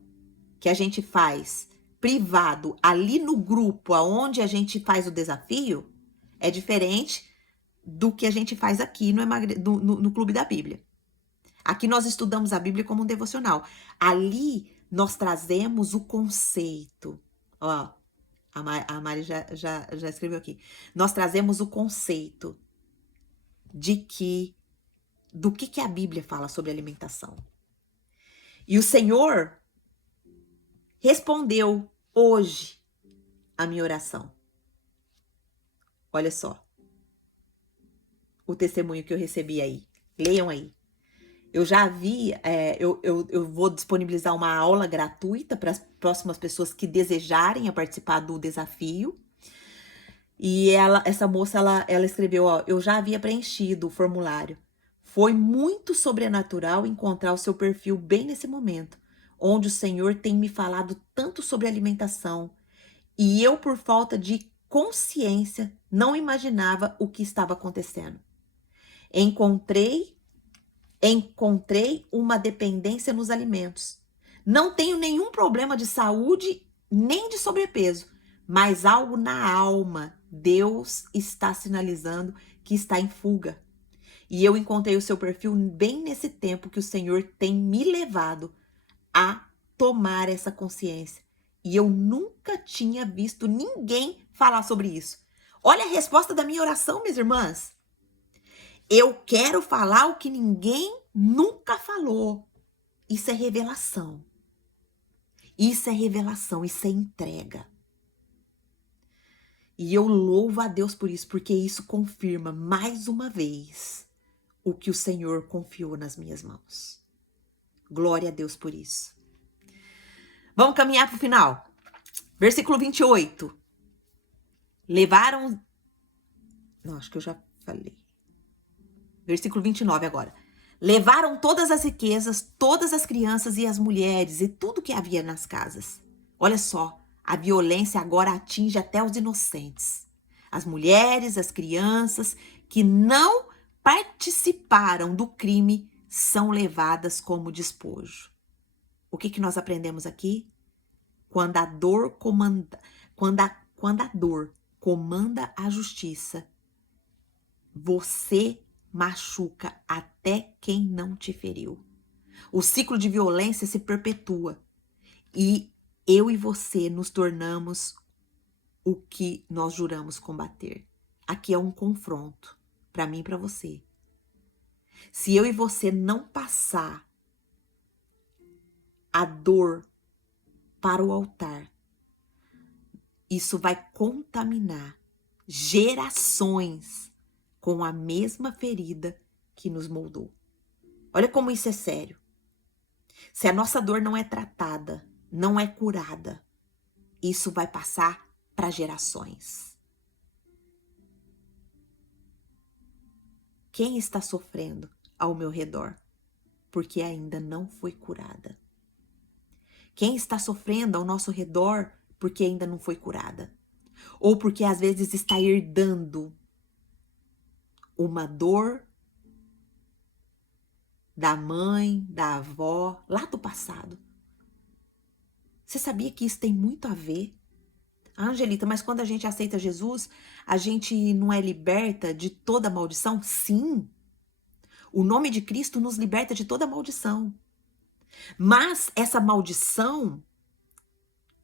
que a gente faz privado ali no grupo aonde a gente faz o desafio, é diferente do que a gente faz aqui no Clube da Bíblia. Aqui nós estudamos a Bíblia como um devocional. Ali nós trazemos o conceito. Ó, a Mari já escreveu aqui. Nós trazemos o conceito do que a Bíblia fala sobre alimentação. E o Senhor respondeu hoje a minha oração. Olha só o testemunho que eu recebi aí. Leiam aí. Eu já vi, eu vou disponibilizar uma aula gratuita para as próximas pessoas que desejarem participar do desafio. E essa moça, ela escreveu, ó, eu já havia preenchido o formulário. Foi muito sobrenatural encontrar o seu perfil bem nesse momento, onde o Senhor tem me falado tanto sobre alimentação. E eu, por falta de consciência, não imaginava o que estava acontecendo. Encontrei uma dependência nos alimentos. Não tenho nenhum problema de saúde nem de sobrepeso, mas algo na alma, Deus está sinalizando que está em fuga. E eu encontrei o seu perfil bem nesse tempo que o Senhor tem me levado a tomar essa consciência. E eu nunca tinha visto ninguém falar sobre isso. Olha a resposta da minha oração, minhas irmãs. Eu quero falar o que ninguém nunca falou. Isso é revelação. Isso é revelação, isso é entrega. E eu louvo a Deus por isso, porque isso confirma mais uma vez o que o Senhor confiou nas minhas mãos. Glória a Deus por isso. Vamos caminhar para o final. Versículo 28. Levaram... Não, acho que eu já falei. Versículo 29 agora. Levaram todas as riquezas, todas as crianças e as mulheres e tudo que havia nas casas. Olha só, a violência agora atinge até os inocentes. As mulheres, as crianças que não participaram do crime são levadas como despojo. O que nós aprendemos aqui? Quando a dor comanda a justiça, você machuca até quem não te feriu. O ciclo de violência se perpetua e eu e você nos tornamos o que nós juramos combater. Aqui é um confronto para mim e para você. Se eu e você não passar a dor para o altar, isso vai contaminar gerações com a mesma ferida que nos moldou. Olha como isso é sério. Se a nossa dor não é tratada, não é curada, isso vai passar para gerações. Quem está sofrendo ao meu redor? Porque ainda não foi curada. Quem está sofrendo ao nosso redor porque ainda não foi curada? Ou porque às vezes está herdando uma dor da mãe, da avó, lá do passado. Você sabia que isso tem muito a ver? Angelita, mas quando a gente aceita Jesus, a gente não é liberta de toda maldição? Sim. O nome de Cristo nos liberta de toda maldição. Mas essa maldição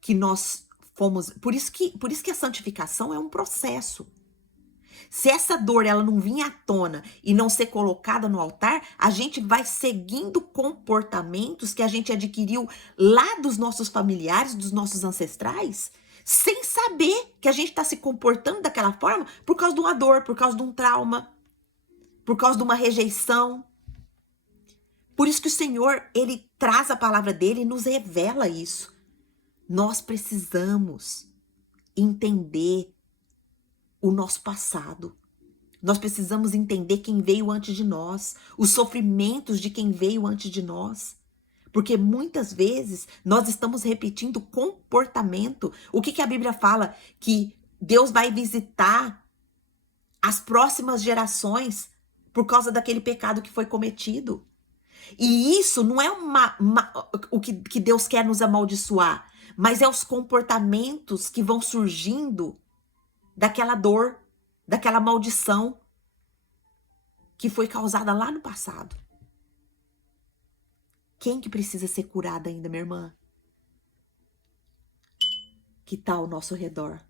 que nós fomos... Por isso que a santificação é um processo. Se essa dor ela não vir à tona e não ser colocada no altar, a gente vai seguindo comportamentos que a gente adquiriu lá dos nossos familiares, dos nossos ancestrais, sem saber que a gente está se comportando daquela forma por causa de uma dor, por causa de um trauma, por causa de uma rejeição. Por isso que o Senhor, Ele traz a palavra dele e nos revela isso. Nós precisamos entender o nosso passado. Nós precisamos entender quem veio antes de nós, os sofrimentos de quem veio antes de nós. Porque muitas vezes nós estamos repetindo comportamento. O que a Bíblia fala? Que Deus vai visitar as próximas gerações por causa daquele pecado que foi cometido. E isso não é o que Deus quer nos amaldiçoar, mas é os comportamentos que vão surgindo daquela dor, daquela maldição que foi causada lá no passado. Quem que precisa ser curada ainda, minha irmã? Que tá ao nosso redor?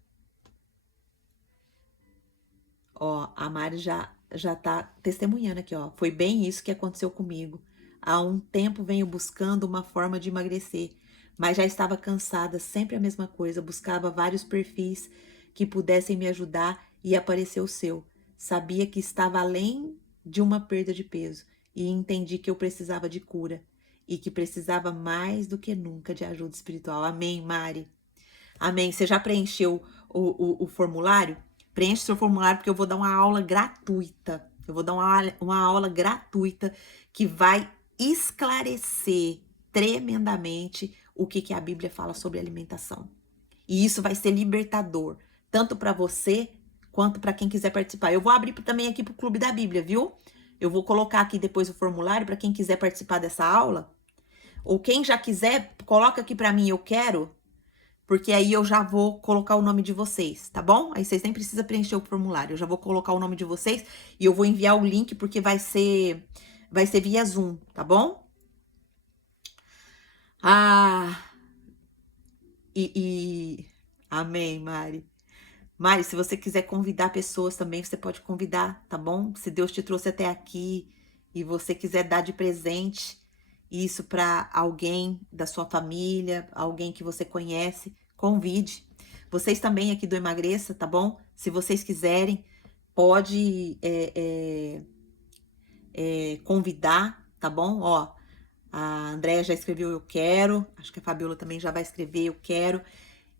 Ó, a Mari já tá testemunhando aqui, ó. Foi bem isso que aconteceu comigo. Há um tempo venho buscando uma forma de emagrecer, mas já estava cansada, sempre a mesma coisa. Buscava vários perfis que pudessem me ajudar e apareceu o seu. Sabia que estava além de uma perda de peso e entendi que eu precisava de cura e que precisava mais do que nunca de ajuda espiritual. Amém, Mari. Amém. Você já preencheu o formulário? Preenche seu formulário porque eu vou dar uma aula gratuita. Eu vou dar uma aula gratuita que vai esclarecer tremendamente o que a Bíblia fala sobre alimentação. E isso vai ser libertador, tanto para você quanto para quem quiser participar. Eu vou abrir também aqui para o Clube da Bíblia, viu? Eu vou colocar aqui depois o formulário para quem quiser participar dessa aula. Ou quem já quiser, coloca aqui para mim, eu quero. Porque aí eu já vou colocar o nome de vocês, tá bom? Aí vocês nem precisam preencher o formulário. Eu já vou colocar o nome de vocês e eu vou enviar o link porque vai ser via Zoom, tá bom? Ah, amém, Mari. Mari, se você quiser convidar pessoas também, você pode convidar, tá bom? Se Deus te trouxe até aqui e você quiser dar de presente isso para alguém da sua família, alguém que você conhece, convide. Vocês também aqui do Emagreça, tá bom? Se vocês quiserem, pode convidar, tá bom? Ó, a Andréia já escreveu eu quero, acho que a Fabiola também já vai escrever eu quero.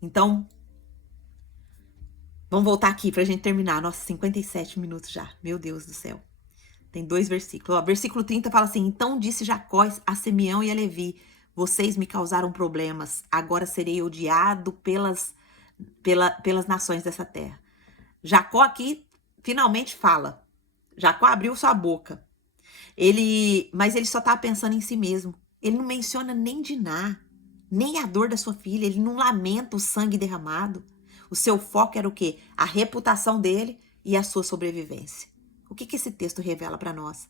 Então, vamos voltar aqui pra gente terminar. Nossa, 57 minutos já. Meu Deus do céu. Tem 2 versículos. Ó, versículo 30 fala assim: Então disse Jacó a Simeão e a Levi: Vocês me causaram problemas, agora serei odiado pelas nações dessa terra. Jacó aqui finalmente fala. Jacó abriu sua boca. Mas ele só tá pensando em si mesmo. Ele não menciona nem Diná, nem a dor da sua filha. Ele não lamenta o sangue derramado. O seu foco era o quê? A reputação dele e a sua sobrevivência. O que esse texto revela para nós?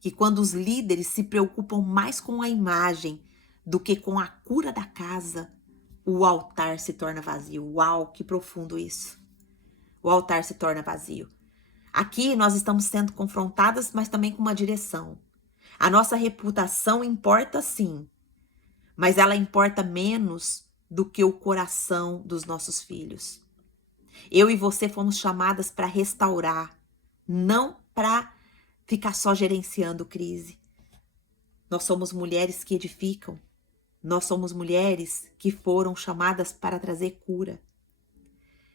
Que quando os líderes se preocupam mais com a imagem do que com a cura da casa, o altar se torna vazio. Uau, que profundo isso. O altar se torna vazio. Aqui nós estamos sendo confrontadas, mas também com uma direção. A nossa reputação importa sim, mas ela importa menos do que o coração dos nossos filhos. Eu e você fomos chamadas para restaurar, não para ficar só gerenciando crise. Nós somos mulheres que edificam. Nós somos mulheres que foram chamadas para trazer cura.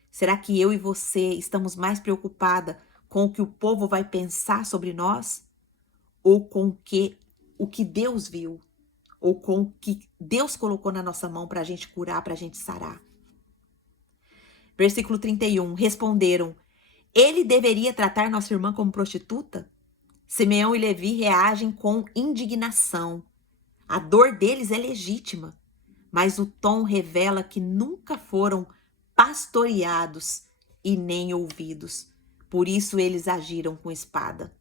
Será que eu e você estamos mais preocupadas com o que o povo vai pensar sobre nós? Ou com o que Deus viu? Ou com o que Deus colocou na nossa mão para a gente curar, para a gente sarar? Versículo 31. Responderam: Ele deveria tratar nossa irmã como prostituta? Simeão e Levi reagem com indignação. A dor deles é legítima, mas o tom revela que nunca foram pastoreados e nem ouvidos. Por isso eles agiram com espada.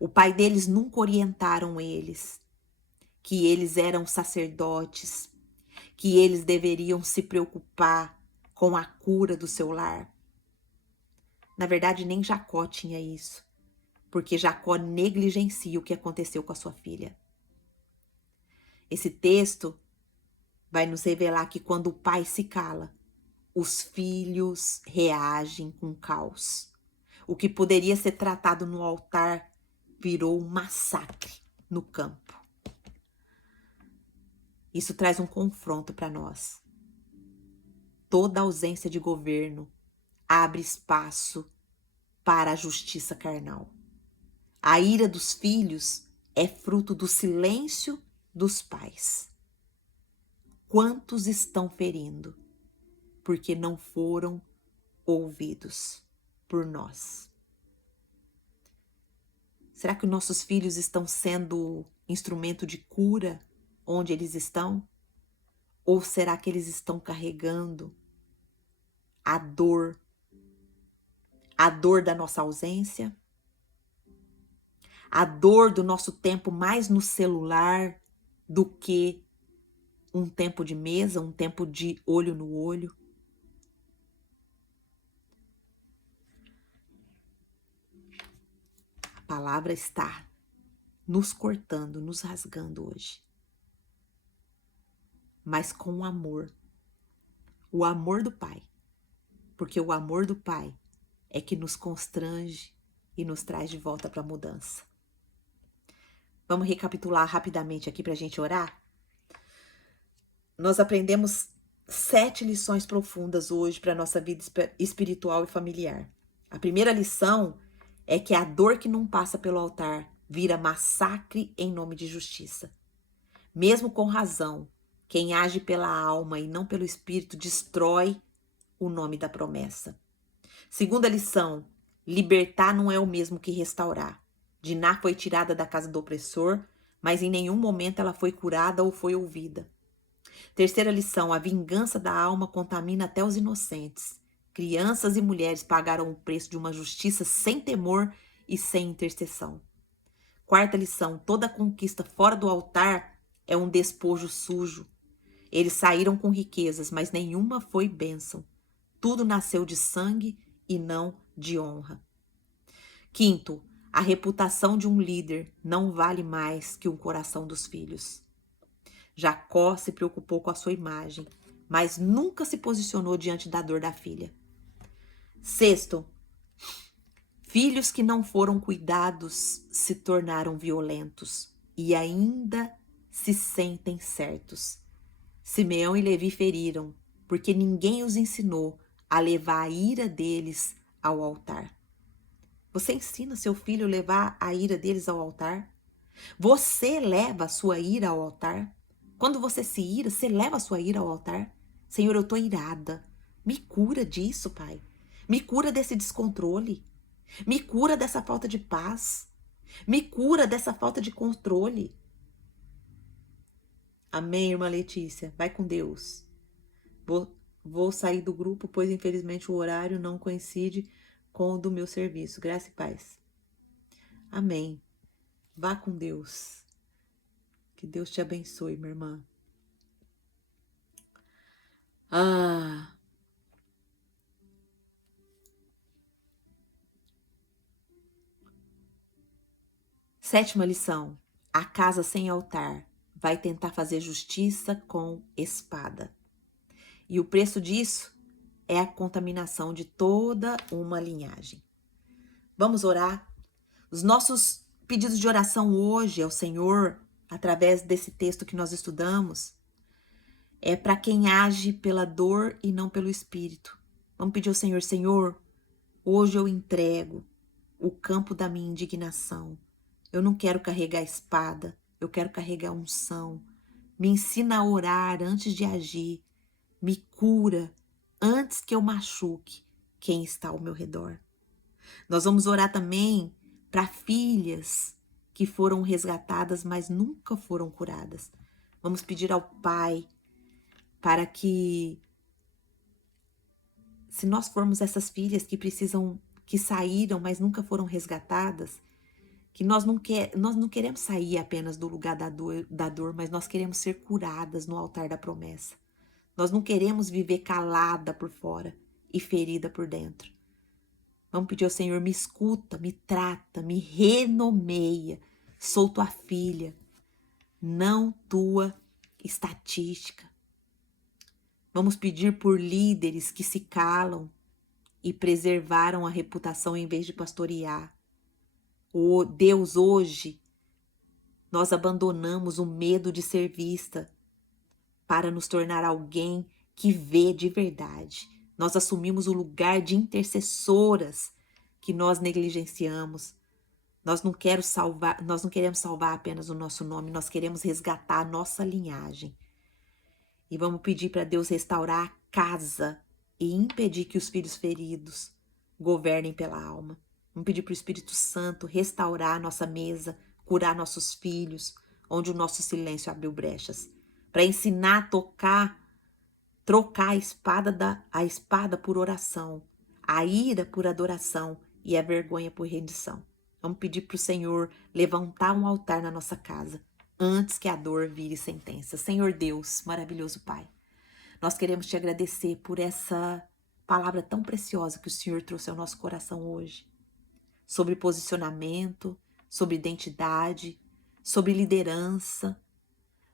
O pai deles nunca orientaram eles, que eles eram sacerdotes, que eles deveriam se preocupar com a cura do seu lar. Na verdade, nem Jacó tinha isso, porque Jacó negligencia o que aconteceu com a sua filha. Esse texto vai nos revelar que quando o pai se cala, os filhos reagem com caos. O que poderia ser tratado no altar virou um massacre no campo. Isso traz um confronto para nós. Toda ausência de governo abre espaço para a justiça carnal. A ira dos filhos é fruto do silêncio dos pais. Quantos estão ferindo porque não foram ouvidos por nós? Será que nossos filhos estão sendo instrumento de cura onde eles estão? Ou será que eles estão carregando a dor da nossa ausência, a dor do nosso tempo mais no celular do que um tempo de mesa, um tempo de olho no olho? A palavra está nos cortando, nos rasgando hoje, mas com o amor do Pai, porque o amor do Pai é que nos constrange e nos traz de volta para a mudança. Vamos recapitular rapidamente aqui para a gente orar? Nós aprendemos 7 lições profundas hoje para a nossa vida espiritual e familiar. A primeira lição é que a dor que não passa pelo altar vira massacre em nome de justiça. Mesmo com razão, quem age pela alma e não pelo espírito destrói o nome da promessa. Segunda lição, libertar não é o mesmo que restaurar. Diná foi tirada da casa do opressor, mas em nenhum momento ela foi curada ou foi ouvida. Terceira lição, a vingança da alma contamina até os inocentes. Crianças e mulheres pagaram o preço de uma justiça sem temor e sem intercessão. Quarta lição, toda conquista fora do altar é um despojo sujo. Eles saíram com riquezas, mas nenhuma foi bênção. Tudo nasceu de sangue e não de honra. Quinto, a reputação de um líder não vale mais que o coração dos filhos. Jacó se preocupou com a sua imagem, mas nunca se posicionou diante da dor da filha. Sexto, filhos que não foram cuidados se tornaram violentos e ainda se sentem certos. Simeão e Levi feriram, porque ninguém os ensinou a levar a ira deles ao altar. Você ensina seu filho a levar a ira deles ao altar? Você leva a sua ira ao altar? Quando você se ira, você leva a sua ira ao altar? Senhor, eu estou irada. Me cura disso, Pai. Me cura desse descontrole. Me cura dessa falta de paz. Me cura dessa falta de controle. Amém, irmã Letícia. Vai com Deus. Vou sair do grupo, pois infelizmente o horário não coincide com o do meu serviço. Graça e paz. Amém. Vá com Deus. Que Deus te abençoe, minha irmã. Sétima lição. A casa sem altar vai tentar fazer justiça com espada. E o preço disso é a contaminação de toda uma linhagem. Vamos orar? Os nossos pedidos de oração hoje ao Senhor, através desse texto que nós estudamos, é para quem age pela dor e não pelo espírito. Vamos pedir ao Senhor, Senhor, hoje eu entrego o campo da minha indignação. Eu não quero carregar espada, eu quero carregar unção. Me ensina a orar antes de agir. Me cura antes que eu machuque quem está ao meu redor. Nós vamos orar também para filhas que foram resgatadas, mas nunca foram curadas. Vamos pedir ao Pai para que, se nós formos essas filhas que saíram, mas nunca foram resgatadas, que nós não queremos sair apenas do lugar da dor, mas nós queremos ser curadas no altar da promessa. Nós não queremos viver calada por fora e ferida por dentro. Vamos pedir ao Senhor, me escuta, me trata, me renomeia. Sou tua filha, não tua estatística. Vamos pedir por líderes que se calam e preservaram a reputação em vez de pastorear. Oh, Deus, hoje nós abandonamos o medo de ser vista para nos tornar alguém que vê de verdade. Nós assumimos o lugar de intercessoras que nós negligenciamos. Nós não queremos salvar apenas o nosso nome, nós queremos resgatar a nossa linhagem. E vamos pedir para Deus restaurar a casa e impedir que os filhos feridos governem pela alma. Vamos pedir para o Espírito Santo restaurar a nossa mesa, curar nossos filhos, onde o nosso silêncio abriu brechas, para ensinar a trocar a espada por oração, a ira por adoração e a vergonha por rendição. Vamos pedir para o Senhor levantar um altar na nossa casa, antes que a dor vire sentença. Senhor Deus, maravilhoso Pai, nós queremos te agradecer por essa palavra tão preciosa que o Senhor trouxe ao nosso coração hoje, sobre posicionamento, sobre identidade, sobre liderança,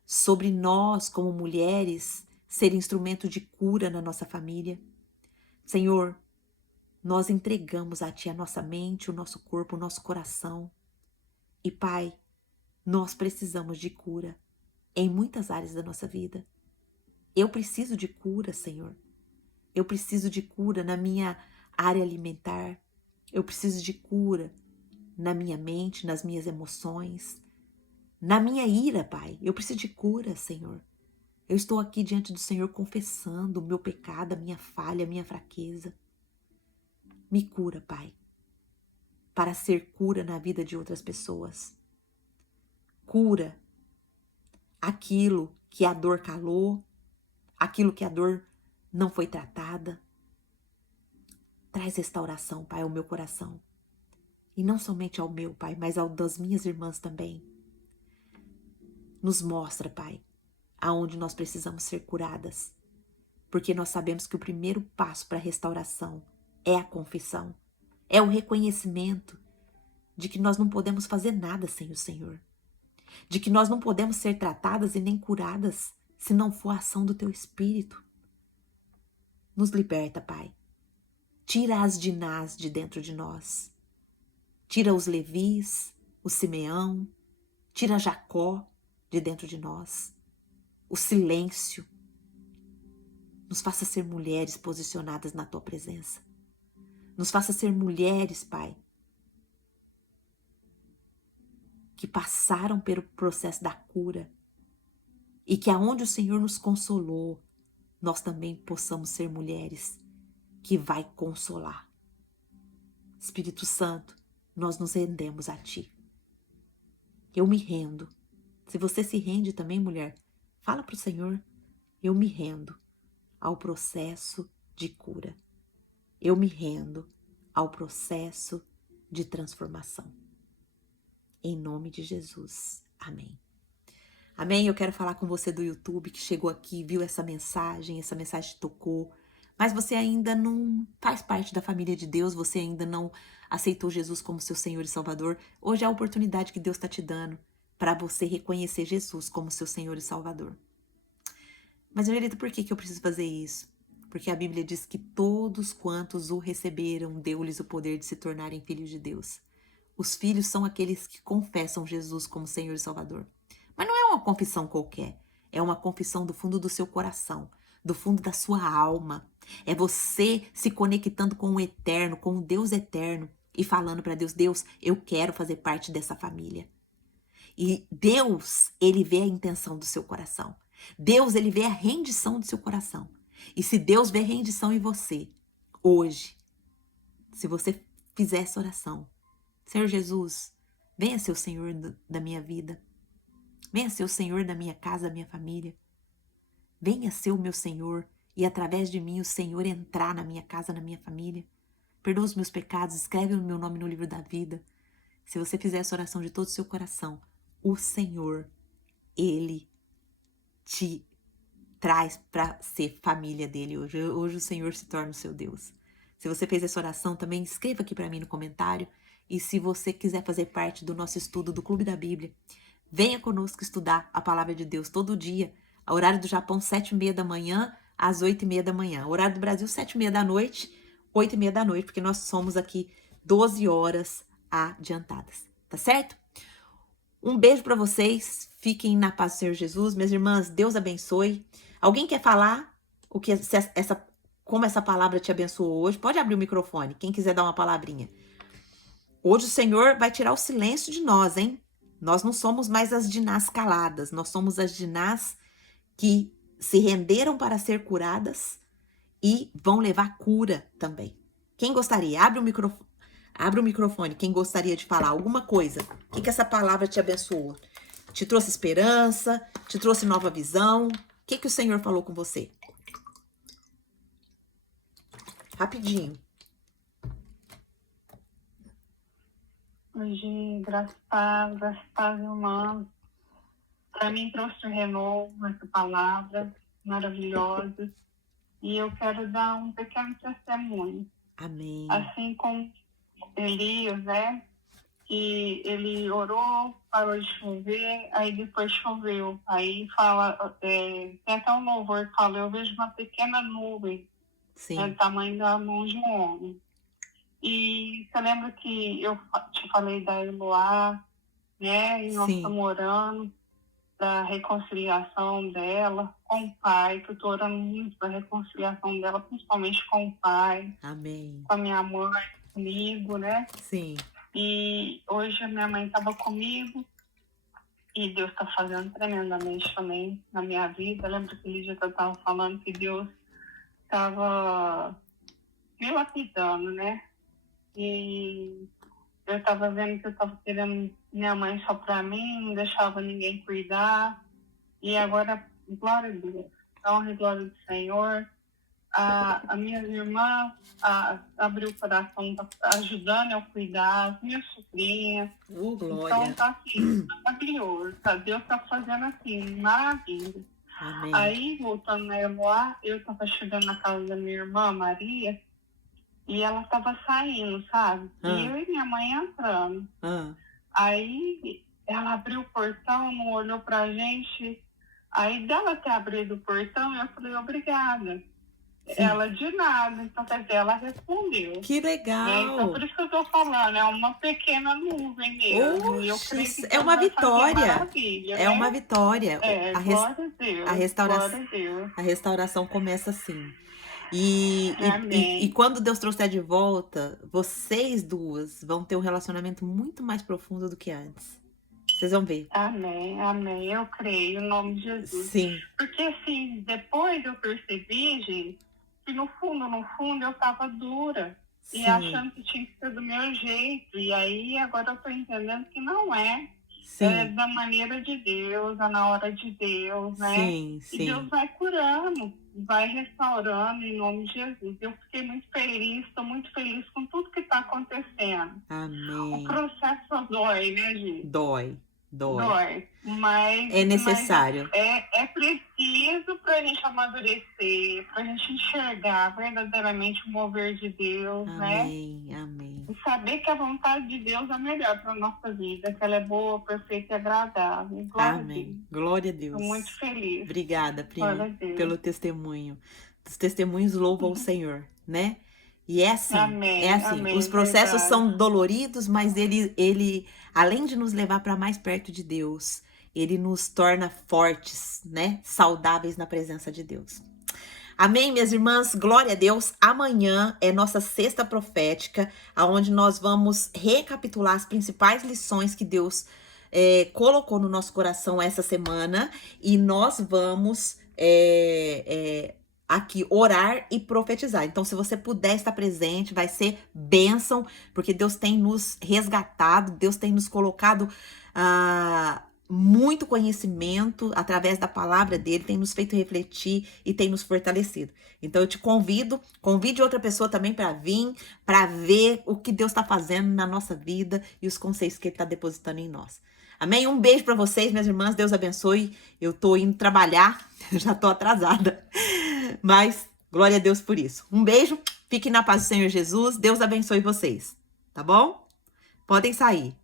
sobre nós como mulheres ser instrumento de cura na nossa família. Senhor, nós entregamos a Ti a nossa mente, o nosso corpo, o nosso coração. E Pai, nós precisamos de cura em muitas áreas da nossa vida. Eu preciso de cura, Senhor. Eu preciso de cura na minha área alimentar. Eu preciso de cura na minha mente, nas minhas emoções, na minha ira, Pai. Eu preciso de cura, Senhor. Eu estou aqui diante do Senhor confessando o meu pecado, a minha falha, a minha fraqueza. Me cura, Pai, para ser cura na vida de outras pessoas. Cura aquilo que a dor calou, aquilo que a dor não foi tratada. Traz restauração, Pai, ao meu coração. E não somente ao meu, Pai, mas ao das minhas irmãs também. Nos mostra, Pai, aonde nós precisamos ser curadas. Porque nós sabemos que o primeiro passo para a restauração é a confissão. É o reconhecimento de que nós não podemos fazer nada sem o Senhor. De que nós não podemos ser tratadas e nem curadas se não for a ação do Teu Espírito. Nos liberta, Pai. Tira as Dinás de dentro de nós. Tira os Levis, o Simeão. Tira Jacó de dentro de nós. O silêncio. Nos faça ser mulheres posicionadas na Tua presença. Nos faça ser mulheres, Pai, que passaram pelo processo da cura e que aonde o Senhor nos consolou, nós também possamos ser mulheres que vai consolar. Espírito Santo, nós nos rendemos a Ti. Eu me rendo. Se você se rende também, mulher, fala para o Senhor, eu me rendo ao processo de cura. Eu me rendo ao processo de transformação. Em nome de Jesus. Amém. Amém? Eu quero falar com você do YouTube que chegou aqui, viu essa mensagem te tocou, mas você ainda não faz parte da família de Deus, você ainda não aceitou Jesus como seu Senhor e Salvador. Hoje é a oportunidade que Deus está te dando para você reconhecer Jesus como seu Senhor e Salvador. Mas, Angelita, por que eu preciso fazer isso? Porque a Bíblia diz que todos quantos o receberam, deu-lhes o poder de se tornarem filhos de Deus. Os filhos são aqueles que confessam Jesus como Senhor e Salvador. Mas não é uma confissão qualquer. É uma confissão do fundo do seu coração, do fundo da sua alma. É você se conectando com o eterno, com o Deus eterno e falando para Deus, Deus, eu quero fazer parte dessa família. E Deus, Ele vê a intenção do seu coração. Deus, Ele vê a rendição do seu coração. E se Deus vê rendição em você, hoje, se você fizer essa oração, Senhor Jesus, venha ser o Senhor da minha vida. Venha ser o Senhor da minha casa, da minha família. Venha ser o meu Senhor e através de mim o Senhor entrar na minha casa, na minha família. Perdoa os meus pecados, escreve o meu nome no livro da vida. Se você fizer essa oração de todo o seu coração, o Senhor, Ele te traz para ser família dele hoje. Hoje o Senhor se torna o seu Deus. Se você fez essa oração também, escreva aqui para mim no comentário. E se você quiser fazer parte do nosso estudo do Clube da Bíblia, venha conosco estudar a Palavra de Deus todo dia. A horário do Japão, 7h30 da manhã, às 8h30 da manhã. Horário do Brasil, 7h30 da noite, 8h30 da noite, porque nós somos aqui 12 horas adiantadas. Tá certo? Um beijo para vocês. Fiquem na paz do Senhor Jesus. Minhas irmãs, Deus abençoe. Alguém quer falar como essa palavra te abençoou hoje? Pode abrir o microfone, quem quiser dar uma palavrinha. Hoje o Senhor vai tirar o silêncio de nós, hein? Nós não somos mais as Dinás caladas, nós somos as Dinás que se renderam para ser curadas e vão levar cura também. Quem gostaria? Abre o microfone. Quem gostaria de falar alguma coisa? O que essa palavra te abençoou? Te trouxe esperança? Te trouxe nova visão? O que o Senhor falou com você? Rapidinho. Hoje, graças a Deus, irmã, para mim trouxe um renovo, essa palavra maravilhosa. E eu quero dar um pequeno testemunho. Amém. Assim como Elias, né? Que ele orou, parou de chover, aí depois choveu. Aí fala, tem até um louvor que fala, eu vejo uma pequena nuvem, do tamanho da mão de um homem. E você lembra que eu te falei da Eloá, né? E nós estamos orando da reconciliação dela com o pai, que eu estou orando muito da reconciliação dela, principalmente com o pai. Amém. Com a minha mãe, comigo, né? Sim. E hoje a minha mãe estava comigo e Deus está fazendo tremendamente também na minha vida. Eu lembro que aquele dia que eu estava falando que Deus estava me lapidando, né? E eu estava vendo que eu estava querendo minha mãe só para mim, não deixava ninguém cuidar. E agora, glória a Deus, honra e glória do Senhor. A minha irmã abriu o coração, tá ajudando eu cuidar, as minhas sobrinhas. Glória. Então tá assim, maravilhoso. Tá? Deus tá fazendo assim, maravilha. Amém. Aí, voltando na Eloá, eu tava chegando na casa da minha irmã, Maria, e ela tava saindo, sabe? E eu e minha mãe entrando. Aí ela abriu o portão, não olhou pra gente. Aí dela ter abrido o portão, eu falei, obrigada. Sim. Ela de nada, então quer dizer, ela respondeu. Que legal! Né? Então por isso que eu tô falando, é uma pequena nuvem mesmo. Oxi, e eu creio que é uma vitória. Maravilha, é né? uma vitória. Glória a Deus. Glória a Deus. A restauração começa assim. E quando Deus trouxer de volta, vocês duas vão ter um relacionamento muito mais profundo do que antes. Vocês vão ver. Amém, amém. Eu creio, em nome de Jesus. Sim. Porque assim, depois eu percebi, gente, que no fundo eu tava dura. Sim. E achando que tinha que ser do meu jeito. E aí agora eu tô entendendo que não é. Sim. É da maneira de Deus, é na hora de Deus, né? Sim, sim. E Deus vai curando, vai restaurando em nome de Jesus. Eu fiquei muito feliz, estou muito feliz com tudo que está acontecendo. Amém. O processo dói, né, gente? Dói. Mas é necessário. Mas é preciso para a gente amadurecer, para a gente enxergar verdadeiramente o mover de Deus, amém, né? Amém. E saber que a vontade de Deus é melhor para a nossa vida, que ela é boa, perfeita e agradável. Glória amém. A Deus. Glória a Deus. Estou muito feliz. Obrigada, prima, pelo testemunho. Os testemunhos louvam o Senhor, né? E é assim, amém, os processos são doloridos, mas ele, além de nos levar para mais perto de Deus, ele nos torna fortes, né? Saudáveis na presença de Deus. Amém, minhas irmãs? Glória a Deus. Amanhã é nossa sexta profética, onde nós vamos recapitular as principais lições que Deus colocou no nosso coração essa semana, e nós vamos aqui orar e profetizar. Então, se você puder estar presente, vai ser bênção, porque Deus tem nos resgatado, Deus tem nos colocado muito conhecimento através da palavra dele, tem nos feito refletir e tem nos fortalecido. Então eu te convide outra pessoa também para vir, para ver o que Deus está fazendo na nossa vida e os conceitos que ele está depositando em nós. Amém? Um beijo para vocês, minhas irmãs, Deus abençoe. Eu tô indo trabalhar, já tô atrasada, mas glória a Deus por isso. Um beijo, fiquem na paz do Senhor Jesus, Deus abençoe vocês, tá bom? Podem sair.